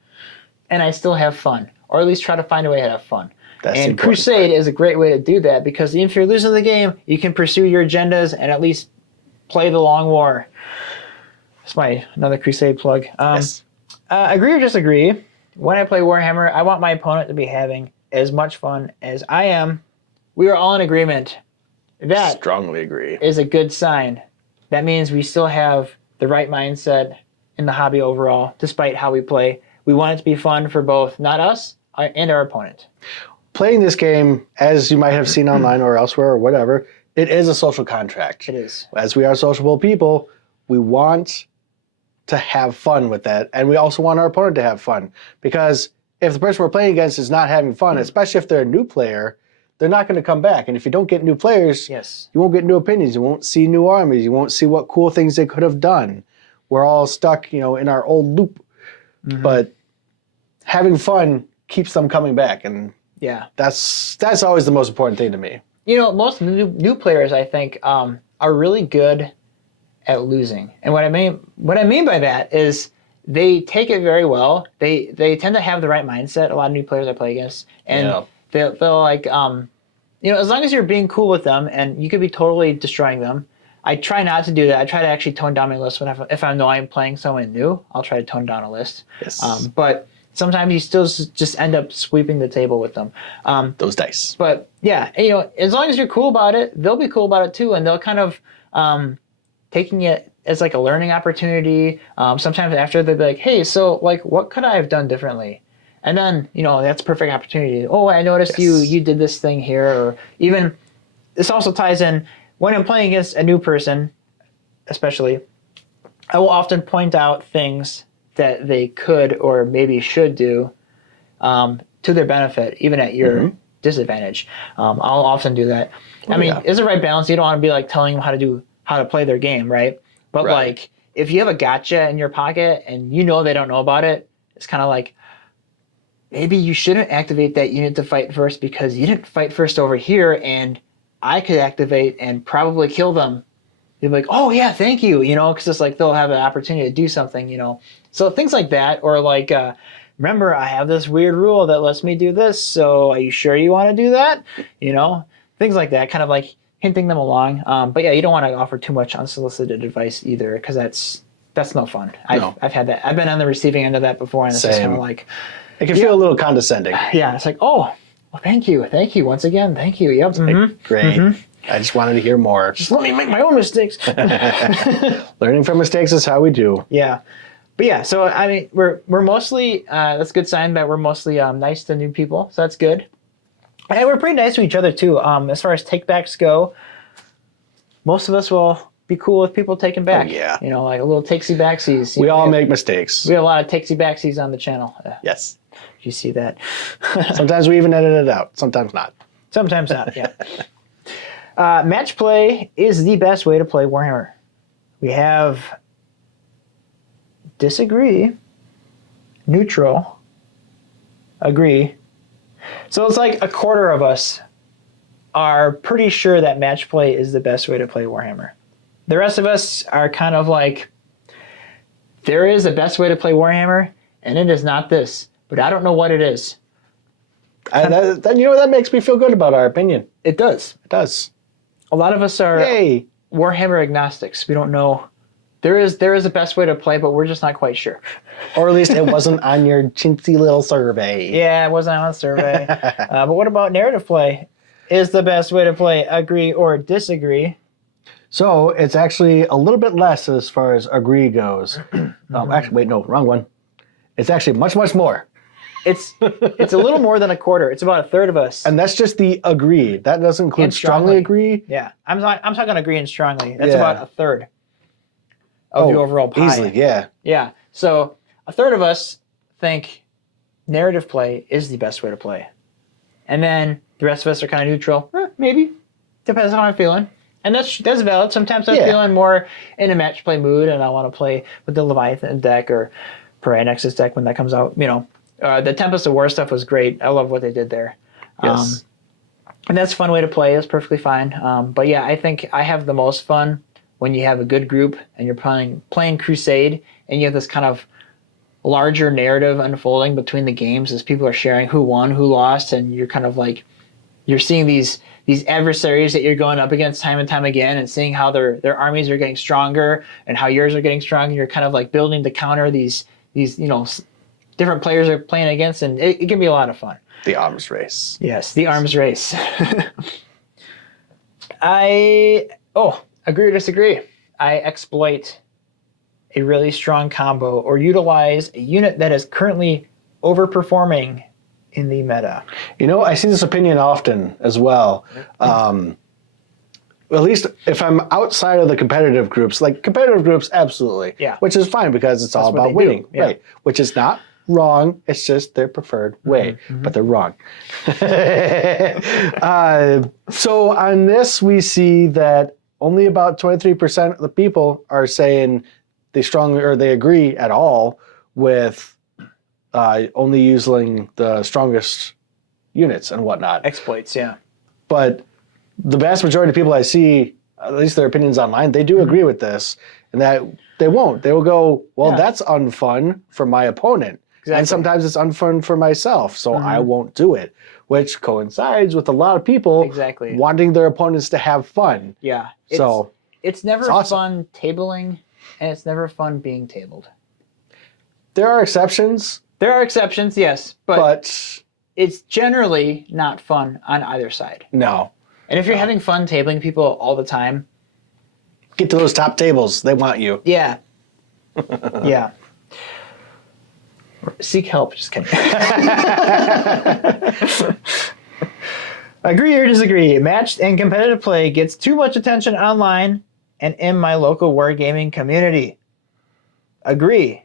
And I still have fun. Or at least try to find a way to have fun. And Crusade is a great way to do that because even if you're losing the game, you can pursue your agendas and at least play the long war. That's another Crusade plug. Yes. Agree or disagree, when I play Warhammer, I want my opponent to be having as much fun as I am. We are all in agreement. That strongly agree. Is a good sign. That means we still have the right mindset in the hobby overall, despite how we play. We want it to be fun for both, not us, and our opponent. Playing this game, as you might have seen online or elsewhere or whatever, it is a social contract. It is. As we are sociable people, we want to have fun with that, and we also want our opponent to have fun. Because if the person we're playing against is not having fun, especially if they're a new player, they're not going to come back. And if you don't get new players, you won't get new opinions. You won't see new armies. You won't see what cool things they could have done. We're all stuck, in our old loop. Mm-hmm. But having fun keeps them coming back, and that's always the most important thing to me. Most new players, I think, are really good at losing. And what I mean by that is they take it very well. They tend to have the right mindset. A lot of new players I play against, and they'll like, as long as you're being cool with them and you could be totally destroying them. I try not to do that. I try to actually tone down my list if I know I'm playing someone new. I'll try to tone down a list. Yes. But sometimes you still just end up sweeping the table with them. Those dice. But yeah, as long as you're cool about it, they'll be cool about it too, and they'll kind of taking it as like a learning opportunity. Sometimes after they'll be like, hey, so like what could I have done differently? And then, that's a perfect opportunity. Oh, I noticed you did this thing here. Or even, this also ties in, when I'm playing against a new person, especially, I will often point out things that they could or maybe should do to their benefit, even at your disadvantage. I'll often do that. It's the right balance. You don't want to be like telling them how to play their game, right? But like, if you have a gotcha in your pocket and they don't know about it, it's kind of like, maybe you shouldn't activate that unit to fight first because you didn't fight first over here, and I could activate and probably kill them. They'll be like, oh yeah, thank you, because it's like they'll have an opportunity to do something, So things like that, or like, remember, I have this weird rule that lets me do this, so are you sure you want to do that? Things like that, kind of like hinting them along. But yeah, you don't want to offer too much unsolicited advice either, because that's no fun. I've had that. I've been on the receiving end of that before, and it's just kind of like, it can feel a little condescending. Yeah, it's like, oh, well, thank you once again, thank you. Yep, great. I just wanted to hear more. Just let me make my own mistakes. Learning from mistakes is how we do. Yeah, but yeah. So we're mostly that's a good sign that we're mostly nice to new people. So that's good, and we're pretty nice to each other too. As far as takebacks go, most of us will be cool with people taking back. Oh, yeah. Like a little takesy backsies. We all make mistakes. We have a lot of takesy backsies on the channel. Yes. You see that? Sometimes we even edit it out. Sometimes not. Sometimes not, yeah. Match play is the best way to play Warhammer. We have disagree, neutral, agree. So it's like a quarter of us are pretty sure that match play is the best way to play Warhammer. The rest of us are kind of like, there is a best way to play Warhammer, and it is not this. But I don't know what it is. That makes me feel good about our opinion. It does. It does. A lot of us are Warhammer agnostics. We don't know. There is a best way to play, but we're just not quite sure. Or at least it wasn't on your chintzy little survey. Yeah, it wasn't on a survey. But what about narrative play? Is the best way to play agree or disagree? So it's actually a little bit less as far as agree goes. Actually, wait, no, wrong one. It's actually much, much more. It's a little more than a quarter. It's about a third of us. And that's just the agree. That doesn't include strongly agree. Yeah, I'm talking agree and strongly. That's Yeah. about a third of the overall pie. Easily, yeah. Yeah. So a third of us think narrative play is the best way to play, and then the rest of us are kind of neutral. Maybe depends on how I'm feeling, and that's valid. Sometimes I'm feeling more in a match play mood, and I want to play with the Leviathan deck or Pariah Nexus deck when that comes out. You know, the Tempest of War stuff was great. I love what they did there. Yes. And that's a fun way to play. It's perfectly fine. But yeah, I think I have the most fun when you have a good group and you're playing Crusade and you have this kind of larger narrative unfolding between the games as people are sharing who won, who lost, and you're kind of like, you're seeing these adversaries that you're going up against time and time again and seeing how their armies are getting stronger and how yours are getting stronger. You're kind of like building to counter these different players are playing against, and it can be a lot of fun. The arms race. Yes, the arms race. Agree or disagree. I exploit a really strong combo or utilize a unit that is currently overperforming in the meta. You know, I see this opinion often as well. At least if I'm outside of the competitive groups, like competitive groups, absolutely. Yeah. Which is fine because it's all about winning. Yeah. Right. Which is not wrong. It's just their preferred way, but they're wrong. So on this, we see that only about 23% of the people are saying they strongly or they agree at all with only using the strongest units and whatnot. Exploits, yeah. But the vast majority of people I see, at least their opinions online, they do agree with this, and that they won't. They will go, well, that's unfun for my opponent. Exactly. And sometimes it's unfun for myself, so I won't do it, which coincides with a lot of people wanting their opponents to have fun. Yeah. It's never fun tabling, and it's never fun being tabled. There are exceptions. There are exceptions, yes, but it's generally not fun on either side. No. And if you're having fun tabling people all the time, get to those top tables. They want you. Yeah. Yeah. Seek help. Just kidding. Agree or disagree? Matched and competitive play gets too much attention online and in my local wargaming community. Agree.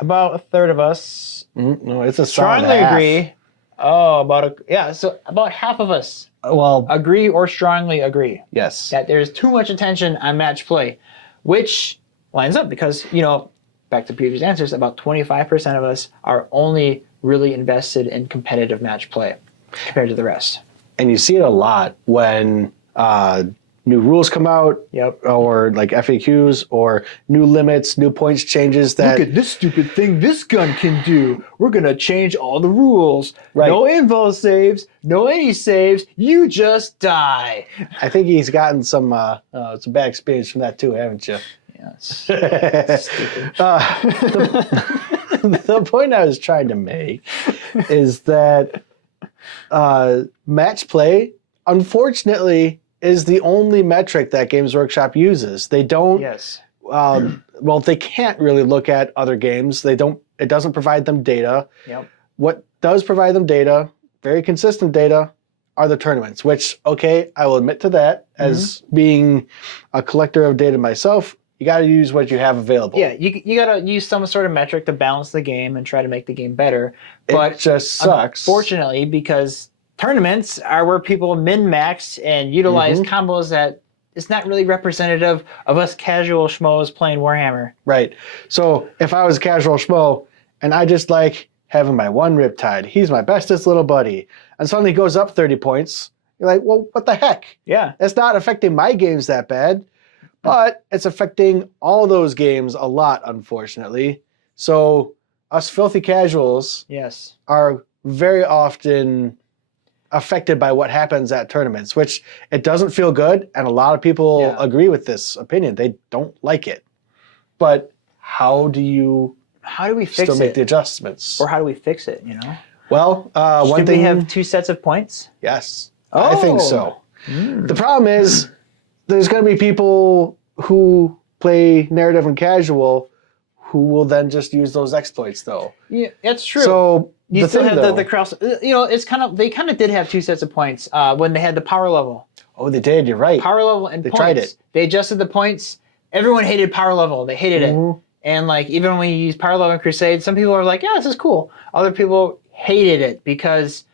About a third of us. No, it's a strongly agree. Oh, so about half of us agree or strongly agree. Yes. That there's too much attention on match play, which lines up because, back to previous answers, about 25% of us are only really invested in competitive match play compared to the rest. And you see it a lot when new rules come out, or like FAQs, or new limits, new points changes. That look at this stupid thing this gun can do. We're gonna change all the rules. Right. No info saves, no any saves. You just die. I think he's gotten some bad experience from that too, haven't you? Yes. Stupid. The point I was trying to make is that match play, unfortunately, is the only metric that Games Workshop uses. They don't. Yes. They can't really look at other games. They don't. It doesn't provide them data. Yep. What does provide them data, very consistent data, are the tournaments. Which, okay, I will admit to that as being a collector of data myself. You got to use what you have available. Yeah, you got to use some sort of metric to balance the game and try to make the game better. But it just sucks. Unfortunately, because tournaments are where people min-max and utilize combos that it's not really representative of us casual schmoes playing Warhammer. Right. So if I was a casual schmo and I just like having my one Riptide, he's my bestest little buddy, and suddenly goes up 30 points, you're like, well, what the heck? Yeah. It's not affecting my games that bad, but it's affecting all those games a lot, unfortunately. So us filthy casuals are very often affected by what happens at tournaments, which it doesn't feel good, and a lot of people agree with this opinion. They don't like it. But how do we fix make the adjustments? Or how do we fix it, Well, one thing... Should we have 2 sets of points? Yes, I think so. The problem is there's going to be people who play narrative and casual who will then just use those exploits, though. Yeah, that's true. So you the still thing, have the cross. It's they kind of did have two sets of points when they had the power level. Oh, they did. You're right. Power level and they points. Tried it. They adjusted the points. Everyone hated power level. They hated Mm-hmm. it. And like even when you use power level in Crusade, some people are like, "Yeah, this is cool." Other people hated it because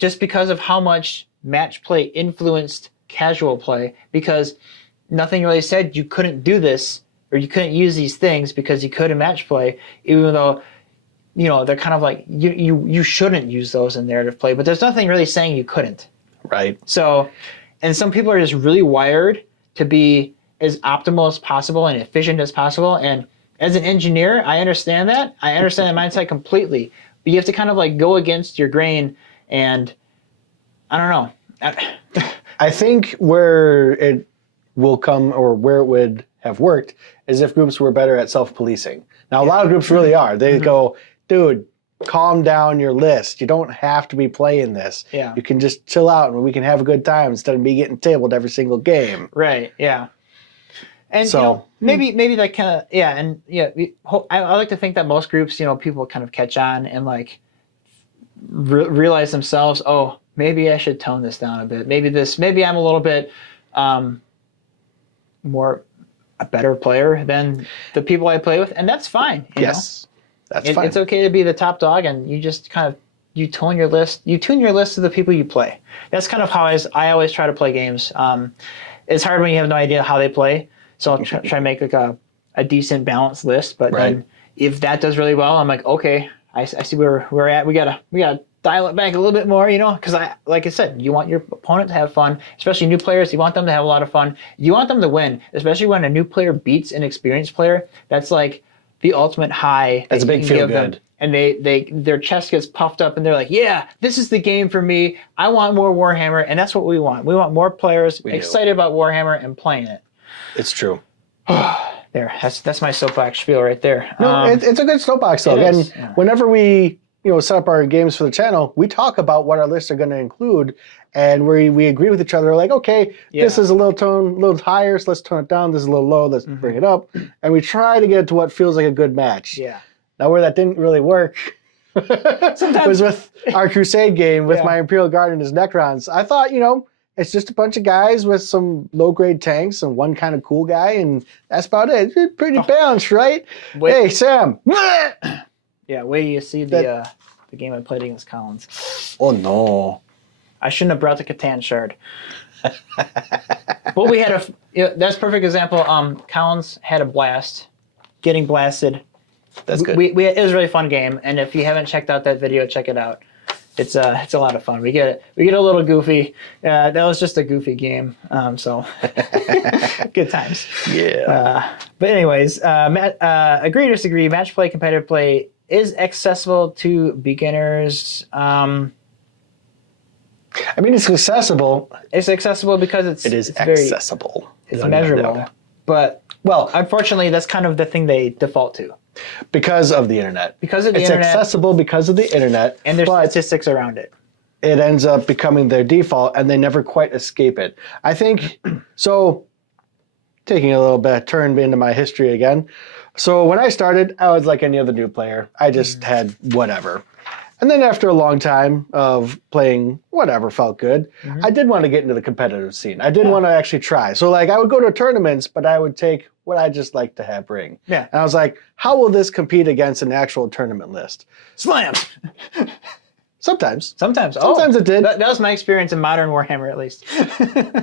of how much match play influenced casual play. Because nothing really said you couldn't do this or you couldn't use these things because you could in match play, even though they're kind of like you shouldn't use those in narrative play. But there's nothing really saying you couldn't. Right. So, and some people are just really wired to be as optimal as possible and efficient as possible. And as an engineer, I understand that. I understand the mindset completely. But you have to kind of like go against your grain, and I don't know. I think where it will come, or where it would have worked, is if groups were better at self-policing. Now, a lot of groups really are. They go, dude, calm down your list. You don't have to be playing this. Yeah. You can just chill out and we can have a good time instead of me getting tabled every single game. Right, yeah. And so maybe that kind of I like to think that most groups, people kind of catch on and like realize themselves, oh, maybe I should tone this down a bit. Maybe I'm a little bit more a better player than the people I play with, and that's fine. Yes, that's fine. It's okay to be the top dog, and you just kind of you tune your list to the people you play. That's kind of how I always try to play games. It's hard when you have no idea how they play. So I'll try to make like a decent balanced list, but then if that does really well, I'm like, okay, I see where we're at. We gotta dial it back a little bit more, because like I said, you want your opponent to have fun, especially new players. You want them to have a lot of fun. You want them to win, especially when a new player beats an experienced player. That's like the ultimate high. That's a big feel good. And their chest gets puffed up, and they're like, yeah, this is the game for me. I want more Warhammer, and that's what we want. We want more players excited about Warhammer and playing it. It's true. There, that's my soapbox spiel right there. No, it's a good soapbox though. Again, whenever we set up our games for the channel, we talk about what our lists are going to include, and we agree with each other. Like, okay, this is a little higher, so let's tone it down. This is a little low, let's bring it up, and we try to get it to what feels like a good match. Yeah. Now, where that didn't really work was with our Crusade game with my Imperial Guard and his Necrons. I thought, it's just a bunch of guys with some low-grade tanks and one kind of cool guy, and that's about it. It's pretty balanced, right? Hey, Sam. Yeah, wait till you see the game I played against Collins. Oh, no. I shouldn't have brought the Catan shard. But we had that's a perfect example. Collins had a blast getting blasted. That's good. It was a really fun game, and if you haven't checked out that video, check it out. It's a lot of fun. We get a little goofy. That was just a goofy game. So good times. Yeah. But anyways, agree or disagree? Match play, competitive play is accessible to beginners. I mean, it's accessible. It's accessible because it's accessible. It's measurable. But unfortunately, that's kind of the thing they default to. Because of the internet. It's accessible because of the internet. And there's statistics around it. It ends up becoming their default, and they never quite escape it. I think, so taking a little bit turn into my history again. So when I started, I was like any other new player. I just had whatever. And then after a long time of playing whatever felt good, I did want to get into the competitive scene. I did want to actually try. So like I would go to tournaments, but I would take what I just like to have bring. Yeah. And I was like, how will this compete against an actual tournament list? Slam! Sometimes. Sometimes it did. That was my experience in Modern Warhammer, at least.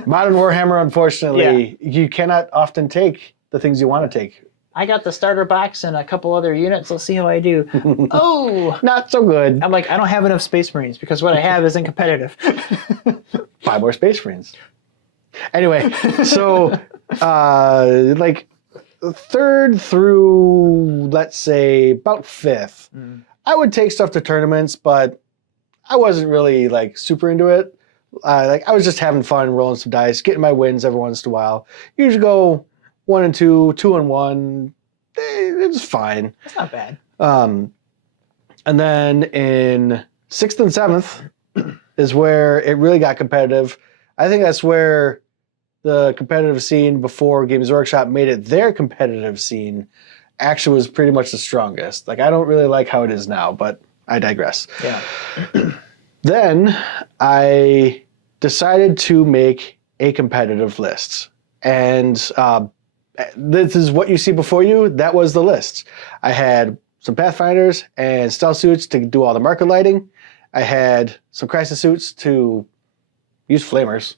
Modern Warhammer, unfortunately, you cannot often take the things you want to take. I got the starter box and a couple other units. Let's see how I do. Oh! Not so good. I'm like, I don't have enough Space Marines because what I have isn't competitive. 5 more Space Marines. Anyway, so like 3rd through, let's say, about 5th, I would take stuff to tournaments, but I wasn't really like super into it. Like I was just having fun rolling some dice, getting my wins every once in a while. Usually go 1 and 2, 2 and 1. It's fine. That's not bad. And then in 6th and 7th is where it really got competitive. I think that's where the competitive scene before Games Workshop made it their competitive scene actually was pretty much the strongest. Like, I don't really like how it is now, but I digress. Yeah. Then I decided to make a competitive list. And this is what you see before you. That was the list. I had some Pathfinders and Stealth Suits to do all the marker lighting. I had some Crisis Suits to use flamers.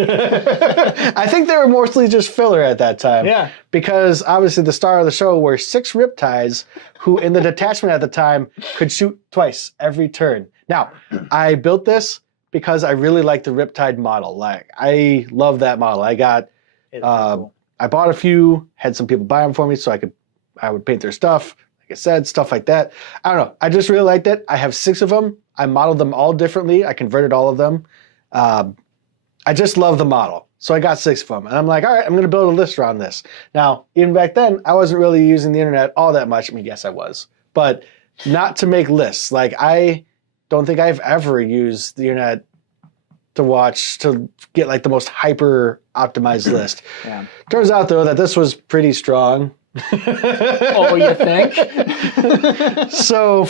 I think they were mostly just filler at that time. Yeah. Because obviously the star of the show were 6 Riptides who in the detachment at the time could shoot twice every turn. Now, I built this because I really like the Riptide model. Like, I love that model. I got, Cool. I bought a few, had some people buy them for me so I would paint their stuff. Like I said, stuff like that. I don't know. I just really liked it. I have 6 of them. I modeled them all differently. I converted all of them. I just love the model. So I got 6 of them. And I'm like, all right, I'm going to build a list around this. Now, even back then, I wasn't really using the internet all that much. I mean, yes, I was. But not to make lists. Like, I don't think I've ever used the internet to get like the most hyper optimized list. Yeah. Turns out, though, that this was pretty strong. Oh, you think? So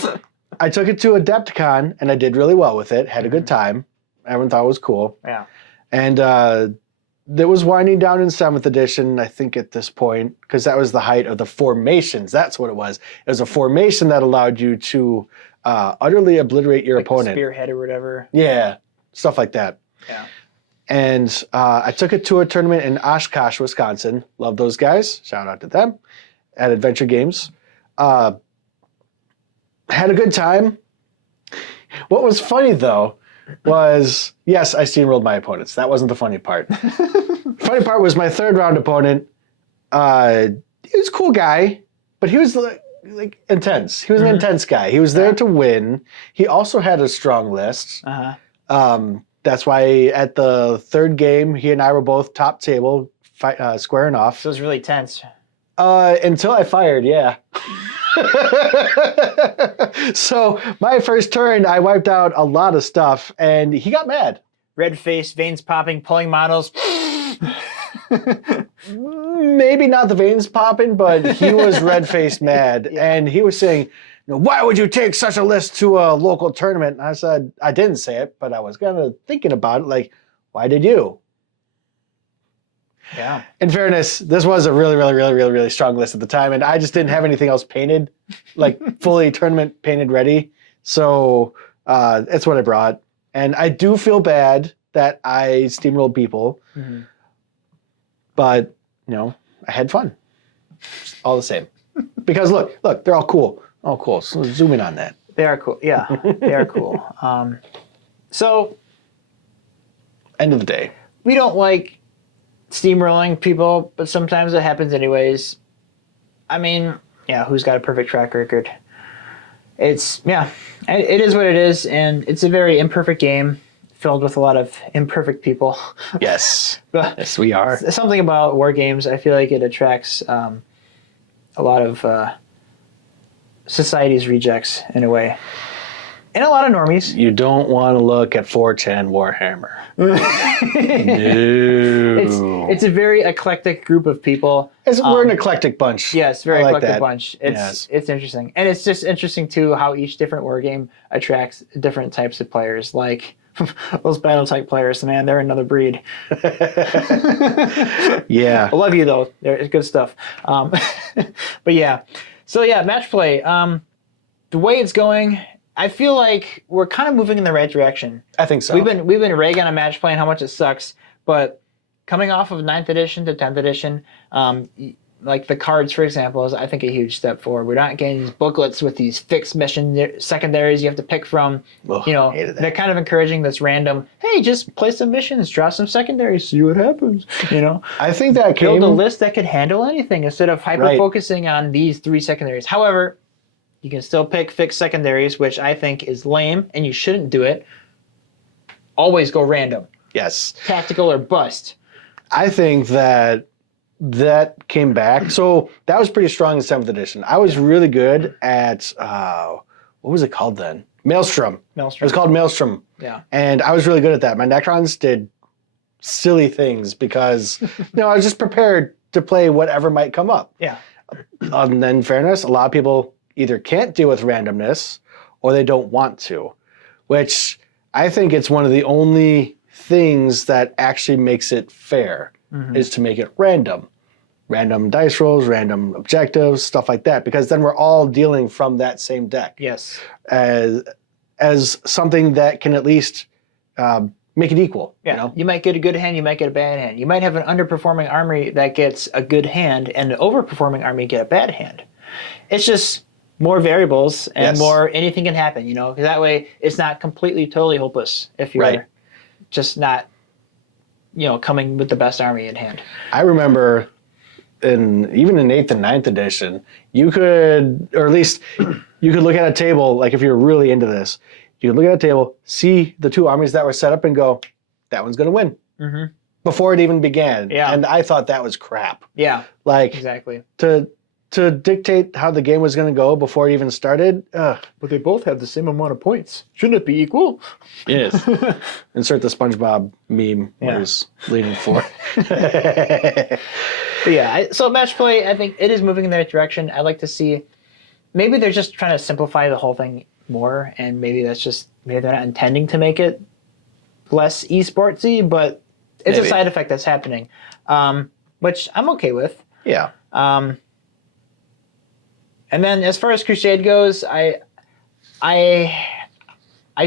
I took it to Adepticon, and I did really well with it. Had a good time. Everyone thought it was cool. Yeah. And it was winding down in 7th edition, I think, at this point, because that was the height of the formations. That's what it was. It was a formation that allowed you to utterly obliterate your opponent. Spearhead or whatever. Yeah, stuff like that. Yeah. And I took it to a tournament in Oshkosh, Wisconsin. Love those guys. Shout out to them at Adventure Games. Had a good time. What was funny, though, was, yes, I steamrolled my opponents. That wasn't the funny part. The funny part was my 3rd round opponent. He was a cool guy, but he was like intense. He was an intense guy. He was there to win. He also had a strong list. That's why at the 3rd game, he and I were both top table, squaring off. So it was really tense. Until I fired, yeah. So my first turn, I wiped out a lot of stuff, and he got mad. Red face, veins popping, pulling models. Maybe not the veins popping, but he was red-faced mad, and he was saying, why would you take such a list to a local tournament? And I said, I didn't say it, but I was kind of thinking about it, like, why did you? Yeah. In fairness, this was a really strong list at the time, and I just didn't have anything else painted, like fully tournament painted ready. So that's what I brought. And I do feel bad that I steamrolled people, but I had fun, all the same. Because look, they're all cool. All cool. So zoom in on that. They are cool. Yeah, they are cool. So, end of the day, we don't like steamrolling people, but sometimes it happens anyways. I mean, yeah, who's got a perfect track record? It is what it is, and it's a very imperfect game filled with a lot of imperfect people. Yes. But yes, we are. Something about war games, I feel like it attracts a lot of society's rejects in a way. And a lot of normies. You don't want to look at 4chan Warhammer. No. It's a very eclectic group of people. We're an eclectic bunch. Yes, very like eclectic that. bunch. It's interesting. And it's just interesting, too, how each different war game attracts different types of players. Like, those battle type players, man, they're another breed. Yeah. I love you, though. It's good stuff. But yeah. So, yeah, match play. The way it's going, I feel like we're kind of moving in the right direction. I think so. We've been ragging on match play and how much it sucks, but coming off of 9th edition to 10th edition, like the cards, for example, is I think a huge step forward. We're not getting these booklets with these fixed mission secondaries you have to pick from. They're kind of encouraging this random, hey, just play some missions, draw some secondaries, see what happens. I think that build a list that could handle anything instead of hyper-focusing on these 3 secondaries. However, you can still pick fixed secondaries, which I think is lame, and you shouldn't do it. Always go random. Yes. Tactical or bust. I think that came back. So that was pretty strong in 7th edition. I was really good at, what was it called then? Maelstrom. It was called Maelstrom. Yeah. And I was really good at that. My Necrons did silly things because I was just prepared to play whatever might come up. Yeah. And in fairness, a lot of people either can't deal with randomness or they don't want to, which I think it's one of the only things that actually makes it fair is to make it random. Random dice rolls, random objectives, stuff like that, because then we're all dealing from that same deck. Yes. As something that can at least make it equal. Yeah. You might get a good hand, you might get a bad hand. You might have an underperforming army that gets a good hand and an overperforming army get a bad hand. It's just more variables and more anything can happen, because that way it's not completely, totally hopeless if you're just not, coming with the best army in hand. I remember even in 8th and 9th edition, you could, or at least you could look at a table, like if you're really into this, you could look at a table, see the two armies that were set up and go, that one's going to win. Before it even began. Yeah. And I thought that was crap. Yeah, like exactly. To dictate how the game was going to go before it even started. But they both have the same amount of points. Shouldn't it be equal? Yes. Insert the SpongeBob meme where he's leaning forward. But yeah, so match play, I think it is moving in that direction. I'd like to see, maybe they're just trying to simplify the whole thing more, and maybe they're not intending to make it less esportsy, but it's a side effect that's happening, which I'm okay with. Yeah. And then as far as Crusade goes, I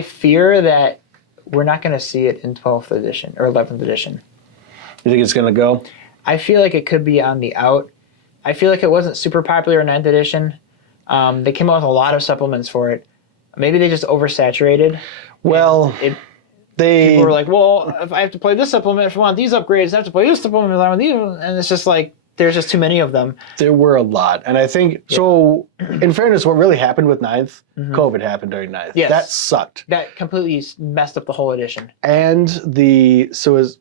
fear that we're not going to see it in 12th edition or 11th edition. You think it's going to go? I feel like it could be on the out. I feel like it wasn't super popular in 9th edition. They came out with a lot of supplements for it. Maybe they just oversaturated. Well, people were like, well, if I have to play this supplement, if I want these upgrades, I have to play this supplement if I want these. And it's just like, there's just too many of them. There were a lot. And I think, so in fairness, what really happened with 9th, COVID happened during 9th. Yes. That sucked. That completely messed up the whole edition. And the Suez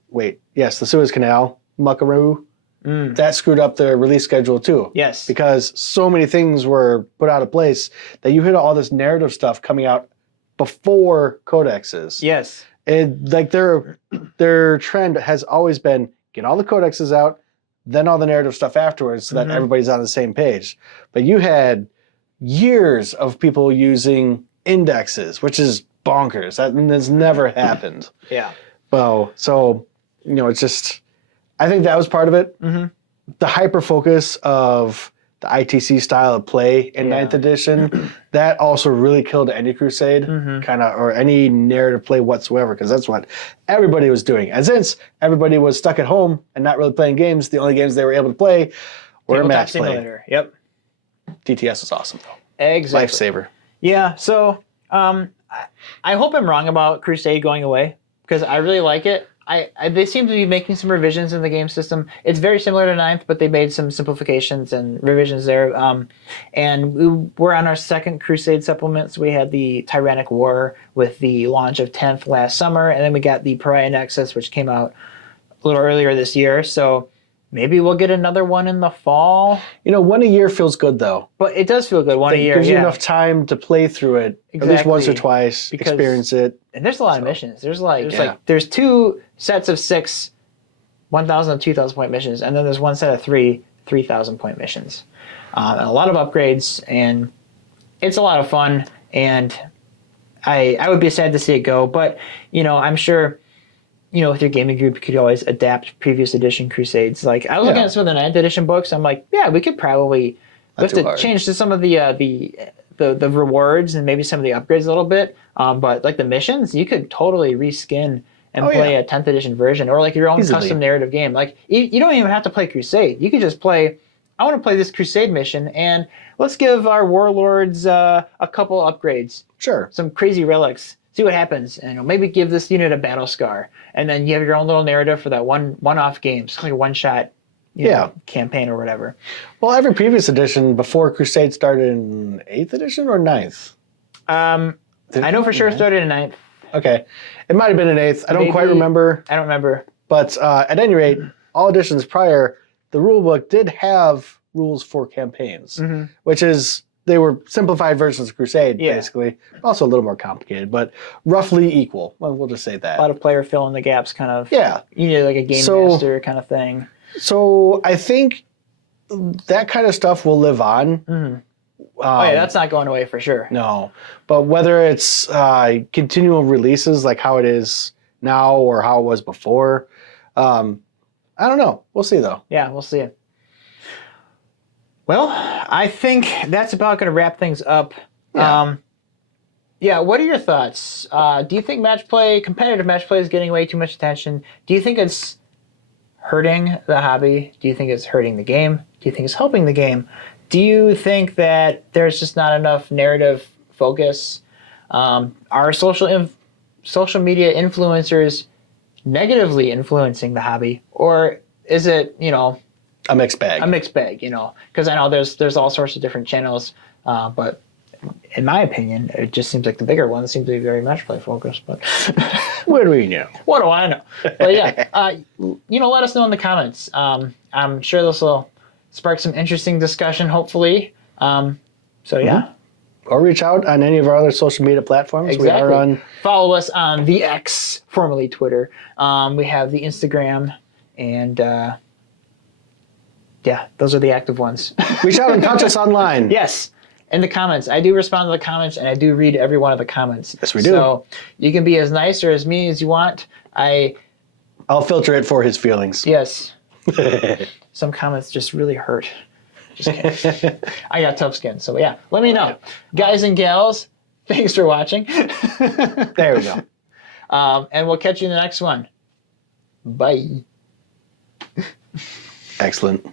Canal, Muckaroo, that screwed up the release schedule too. Yes. Because so many things were put out of place that you had all this narrative stuff coming out before codexes. Yes. Like their trend has always been get all the codexes out, then all the narrative stuff afterwards so that everybody's on the same page. But you had years of people using indexes, which is bonkers. That has never happened. Yeah. Well, so, it's just, I think that was part of it. The hyper focus of the ITC style of play in 9th edition, that also really killed any Crusade, or any narrative play whatsoever, because that's what everybody was doing. And since everybody was stuck at home and not really playing games, the only games they were able to play were match play. Simulator. Yep. DTS is awesome, though. Exactly. Lifesaver. Yeah, so I hope I'm wrong about Crusade going away, because I really like it. They seem to be making some revisions in the game system. It's very similar to 9th, but they made some simplifications and revisions there. And we're on our second Crusade supplement. So we had the Tyrannic War with the launch of 10th last summer, and then we got the Pariah Nexus, which came out a little earlier this year. So maybe we'll get another one in the fall. One a year feels good, though. But it does feel good, one a year. It gives you enough time to play through it, at least once or twice, experience it. And there's a lot of missions. There's 2 sets of 6 1,000 and 2,000 point missions, and then there's one set of 3,000 point missions. And a lot of upgrades, and it's a lot of fun, and I would be sad to see it go, but, I'm sure, with your gaming group, you could always adapt previous edition Crusades. Like, I was looking at some of the 9th edition books, I'm like, yeah, we could probably, we have to change to some of the rewards and maybe some of the upgrades a little bit, but like the missions, you could totally reskin and play a 10th edition version, or like your own custom narrative game. Like, you don't even have to play Crusade. You could just play, I want to play this Crusade mission, and let's give our warlords a couple upgrades. Sure. Some crazy relics. See what happens, and maybe give this unit a battle scar, and then you have your own little narrative for that one-off game, so like a one-shot campaign or whatever. Well, every previous edition before Crusade started in 8th edition or 9th? I know for sure it started in 9th. Okay. It might have been in 8th. I don't quite remember. I don't remember. But at any rate, all editions prior, the rulebook did have rules for campaigns, which is they were simplified versions of Crusade, Yeah. basically. Also a little more complicated, but roughly equal. Well, we'll just say A that. lot of player fill in the gaps kind of. Yeah. You need like a game master kind of thing. So I think that kind of stuff will live on. Mm-hmm. Oh yeah, that's not going away for sure. No. But whether it's continual releases like how it is now or how it was before, I don't know. We'll see though. Yeah, we'll see. Well, I think that's about going to wrap things up. Yeah. What are your thoughts? Do you think competitive match play is getting way too much attention? Do you think it's hurting the hobby? Do you think it's hurting the game? Do you think it's helping the game? Do you think that there's just not enough narrative focus? Are social media influencers negatively influencing the hobby? Or is it, A mixed bag. a mixed bag, because I know there's all sorts of different channels, but in my opinion, it just seems like the bigger ones seem to be very match play focused. But What do we know? what do I know? But yeah, let us know in the comments. I'm sure this will spark some interesting discussion, hopefully. So yeah. Or reach out on any of our other social media platforms. Exactly. We are on. Follow us on the X, formerly Twitter. We have the Instagram, and those are the active ones. Reach out and touch us online. Yes, in the comments. I do respond to the comments, and I do read every one of the comments. Yes, we do. So you can be as nice or as mean as you want. I'll filter it for his feelings. Yes. Some comments just really hurt. Just kidding. I got tough skin, so yeah. Let me know. Guys and gals, thanks for watching. There we go. And we'll catch you in the next one. Bye. Excellent.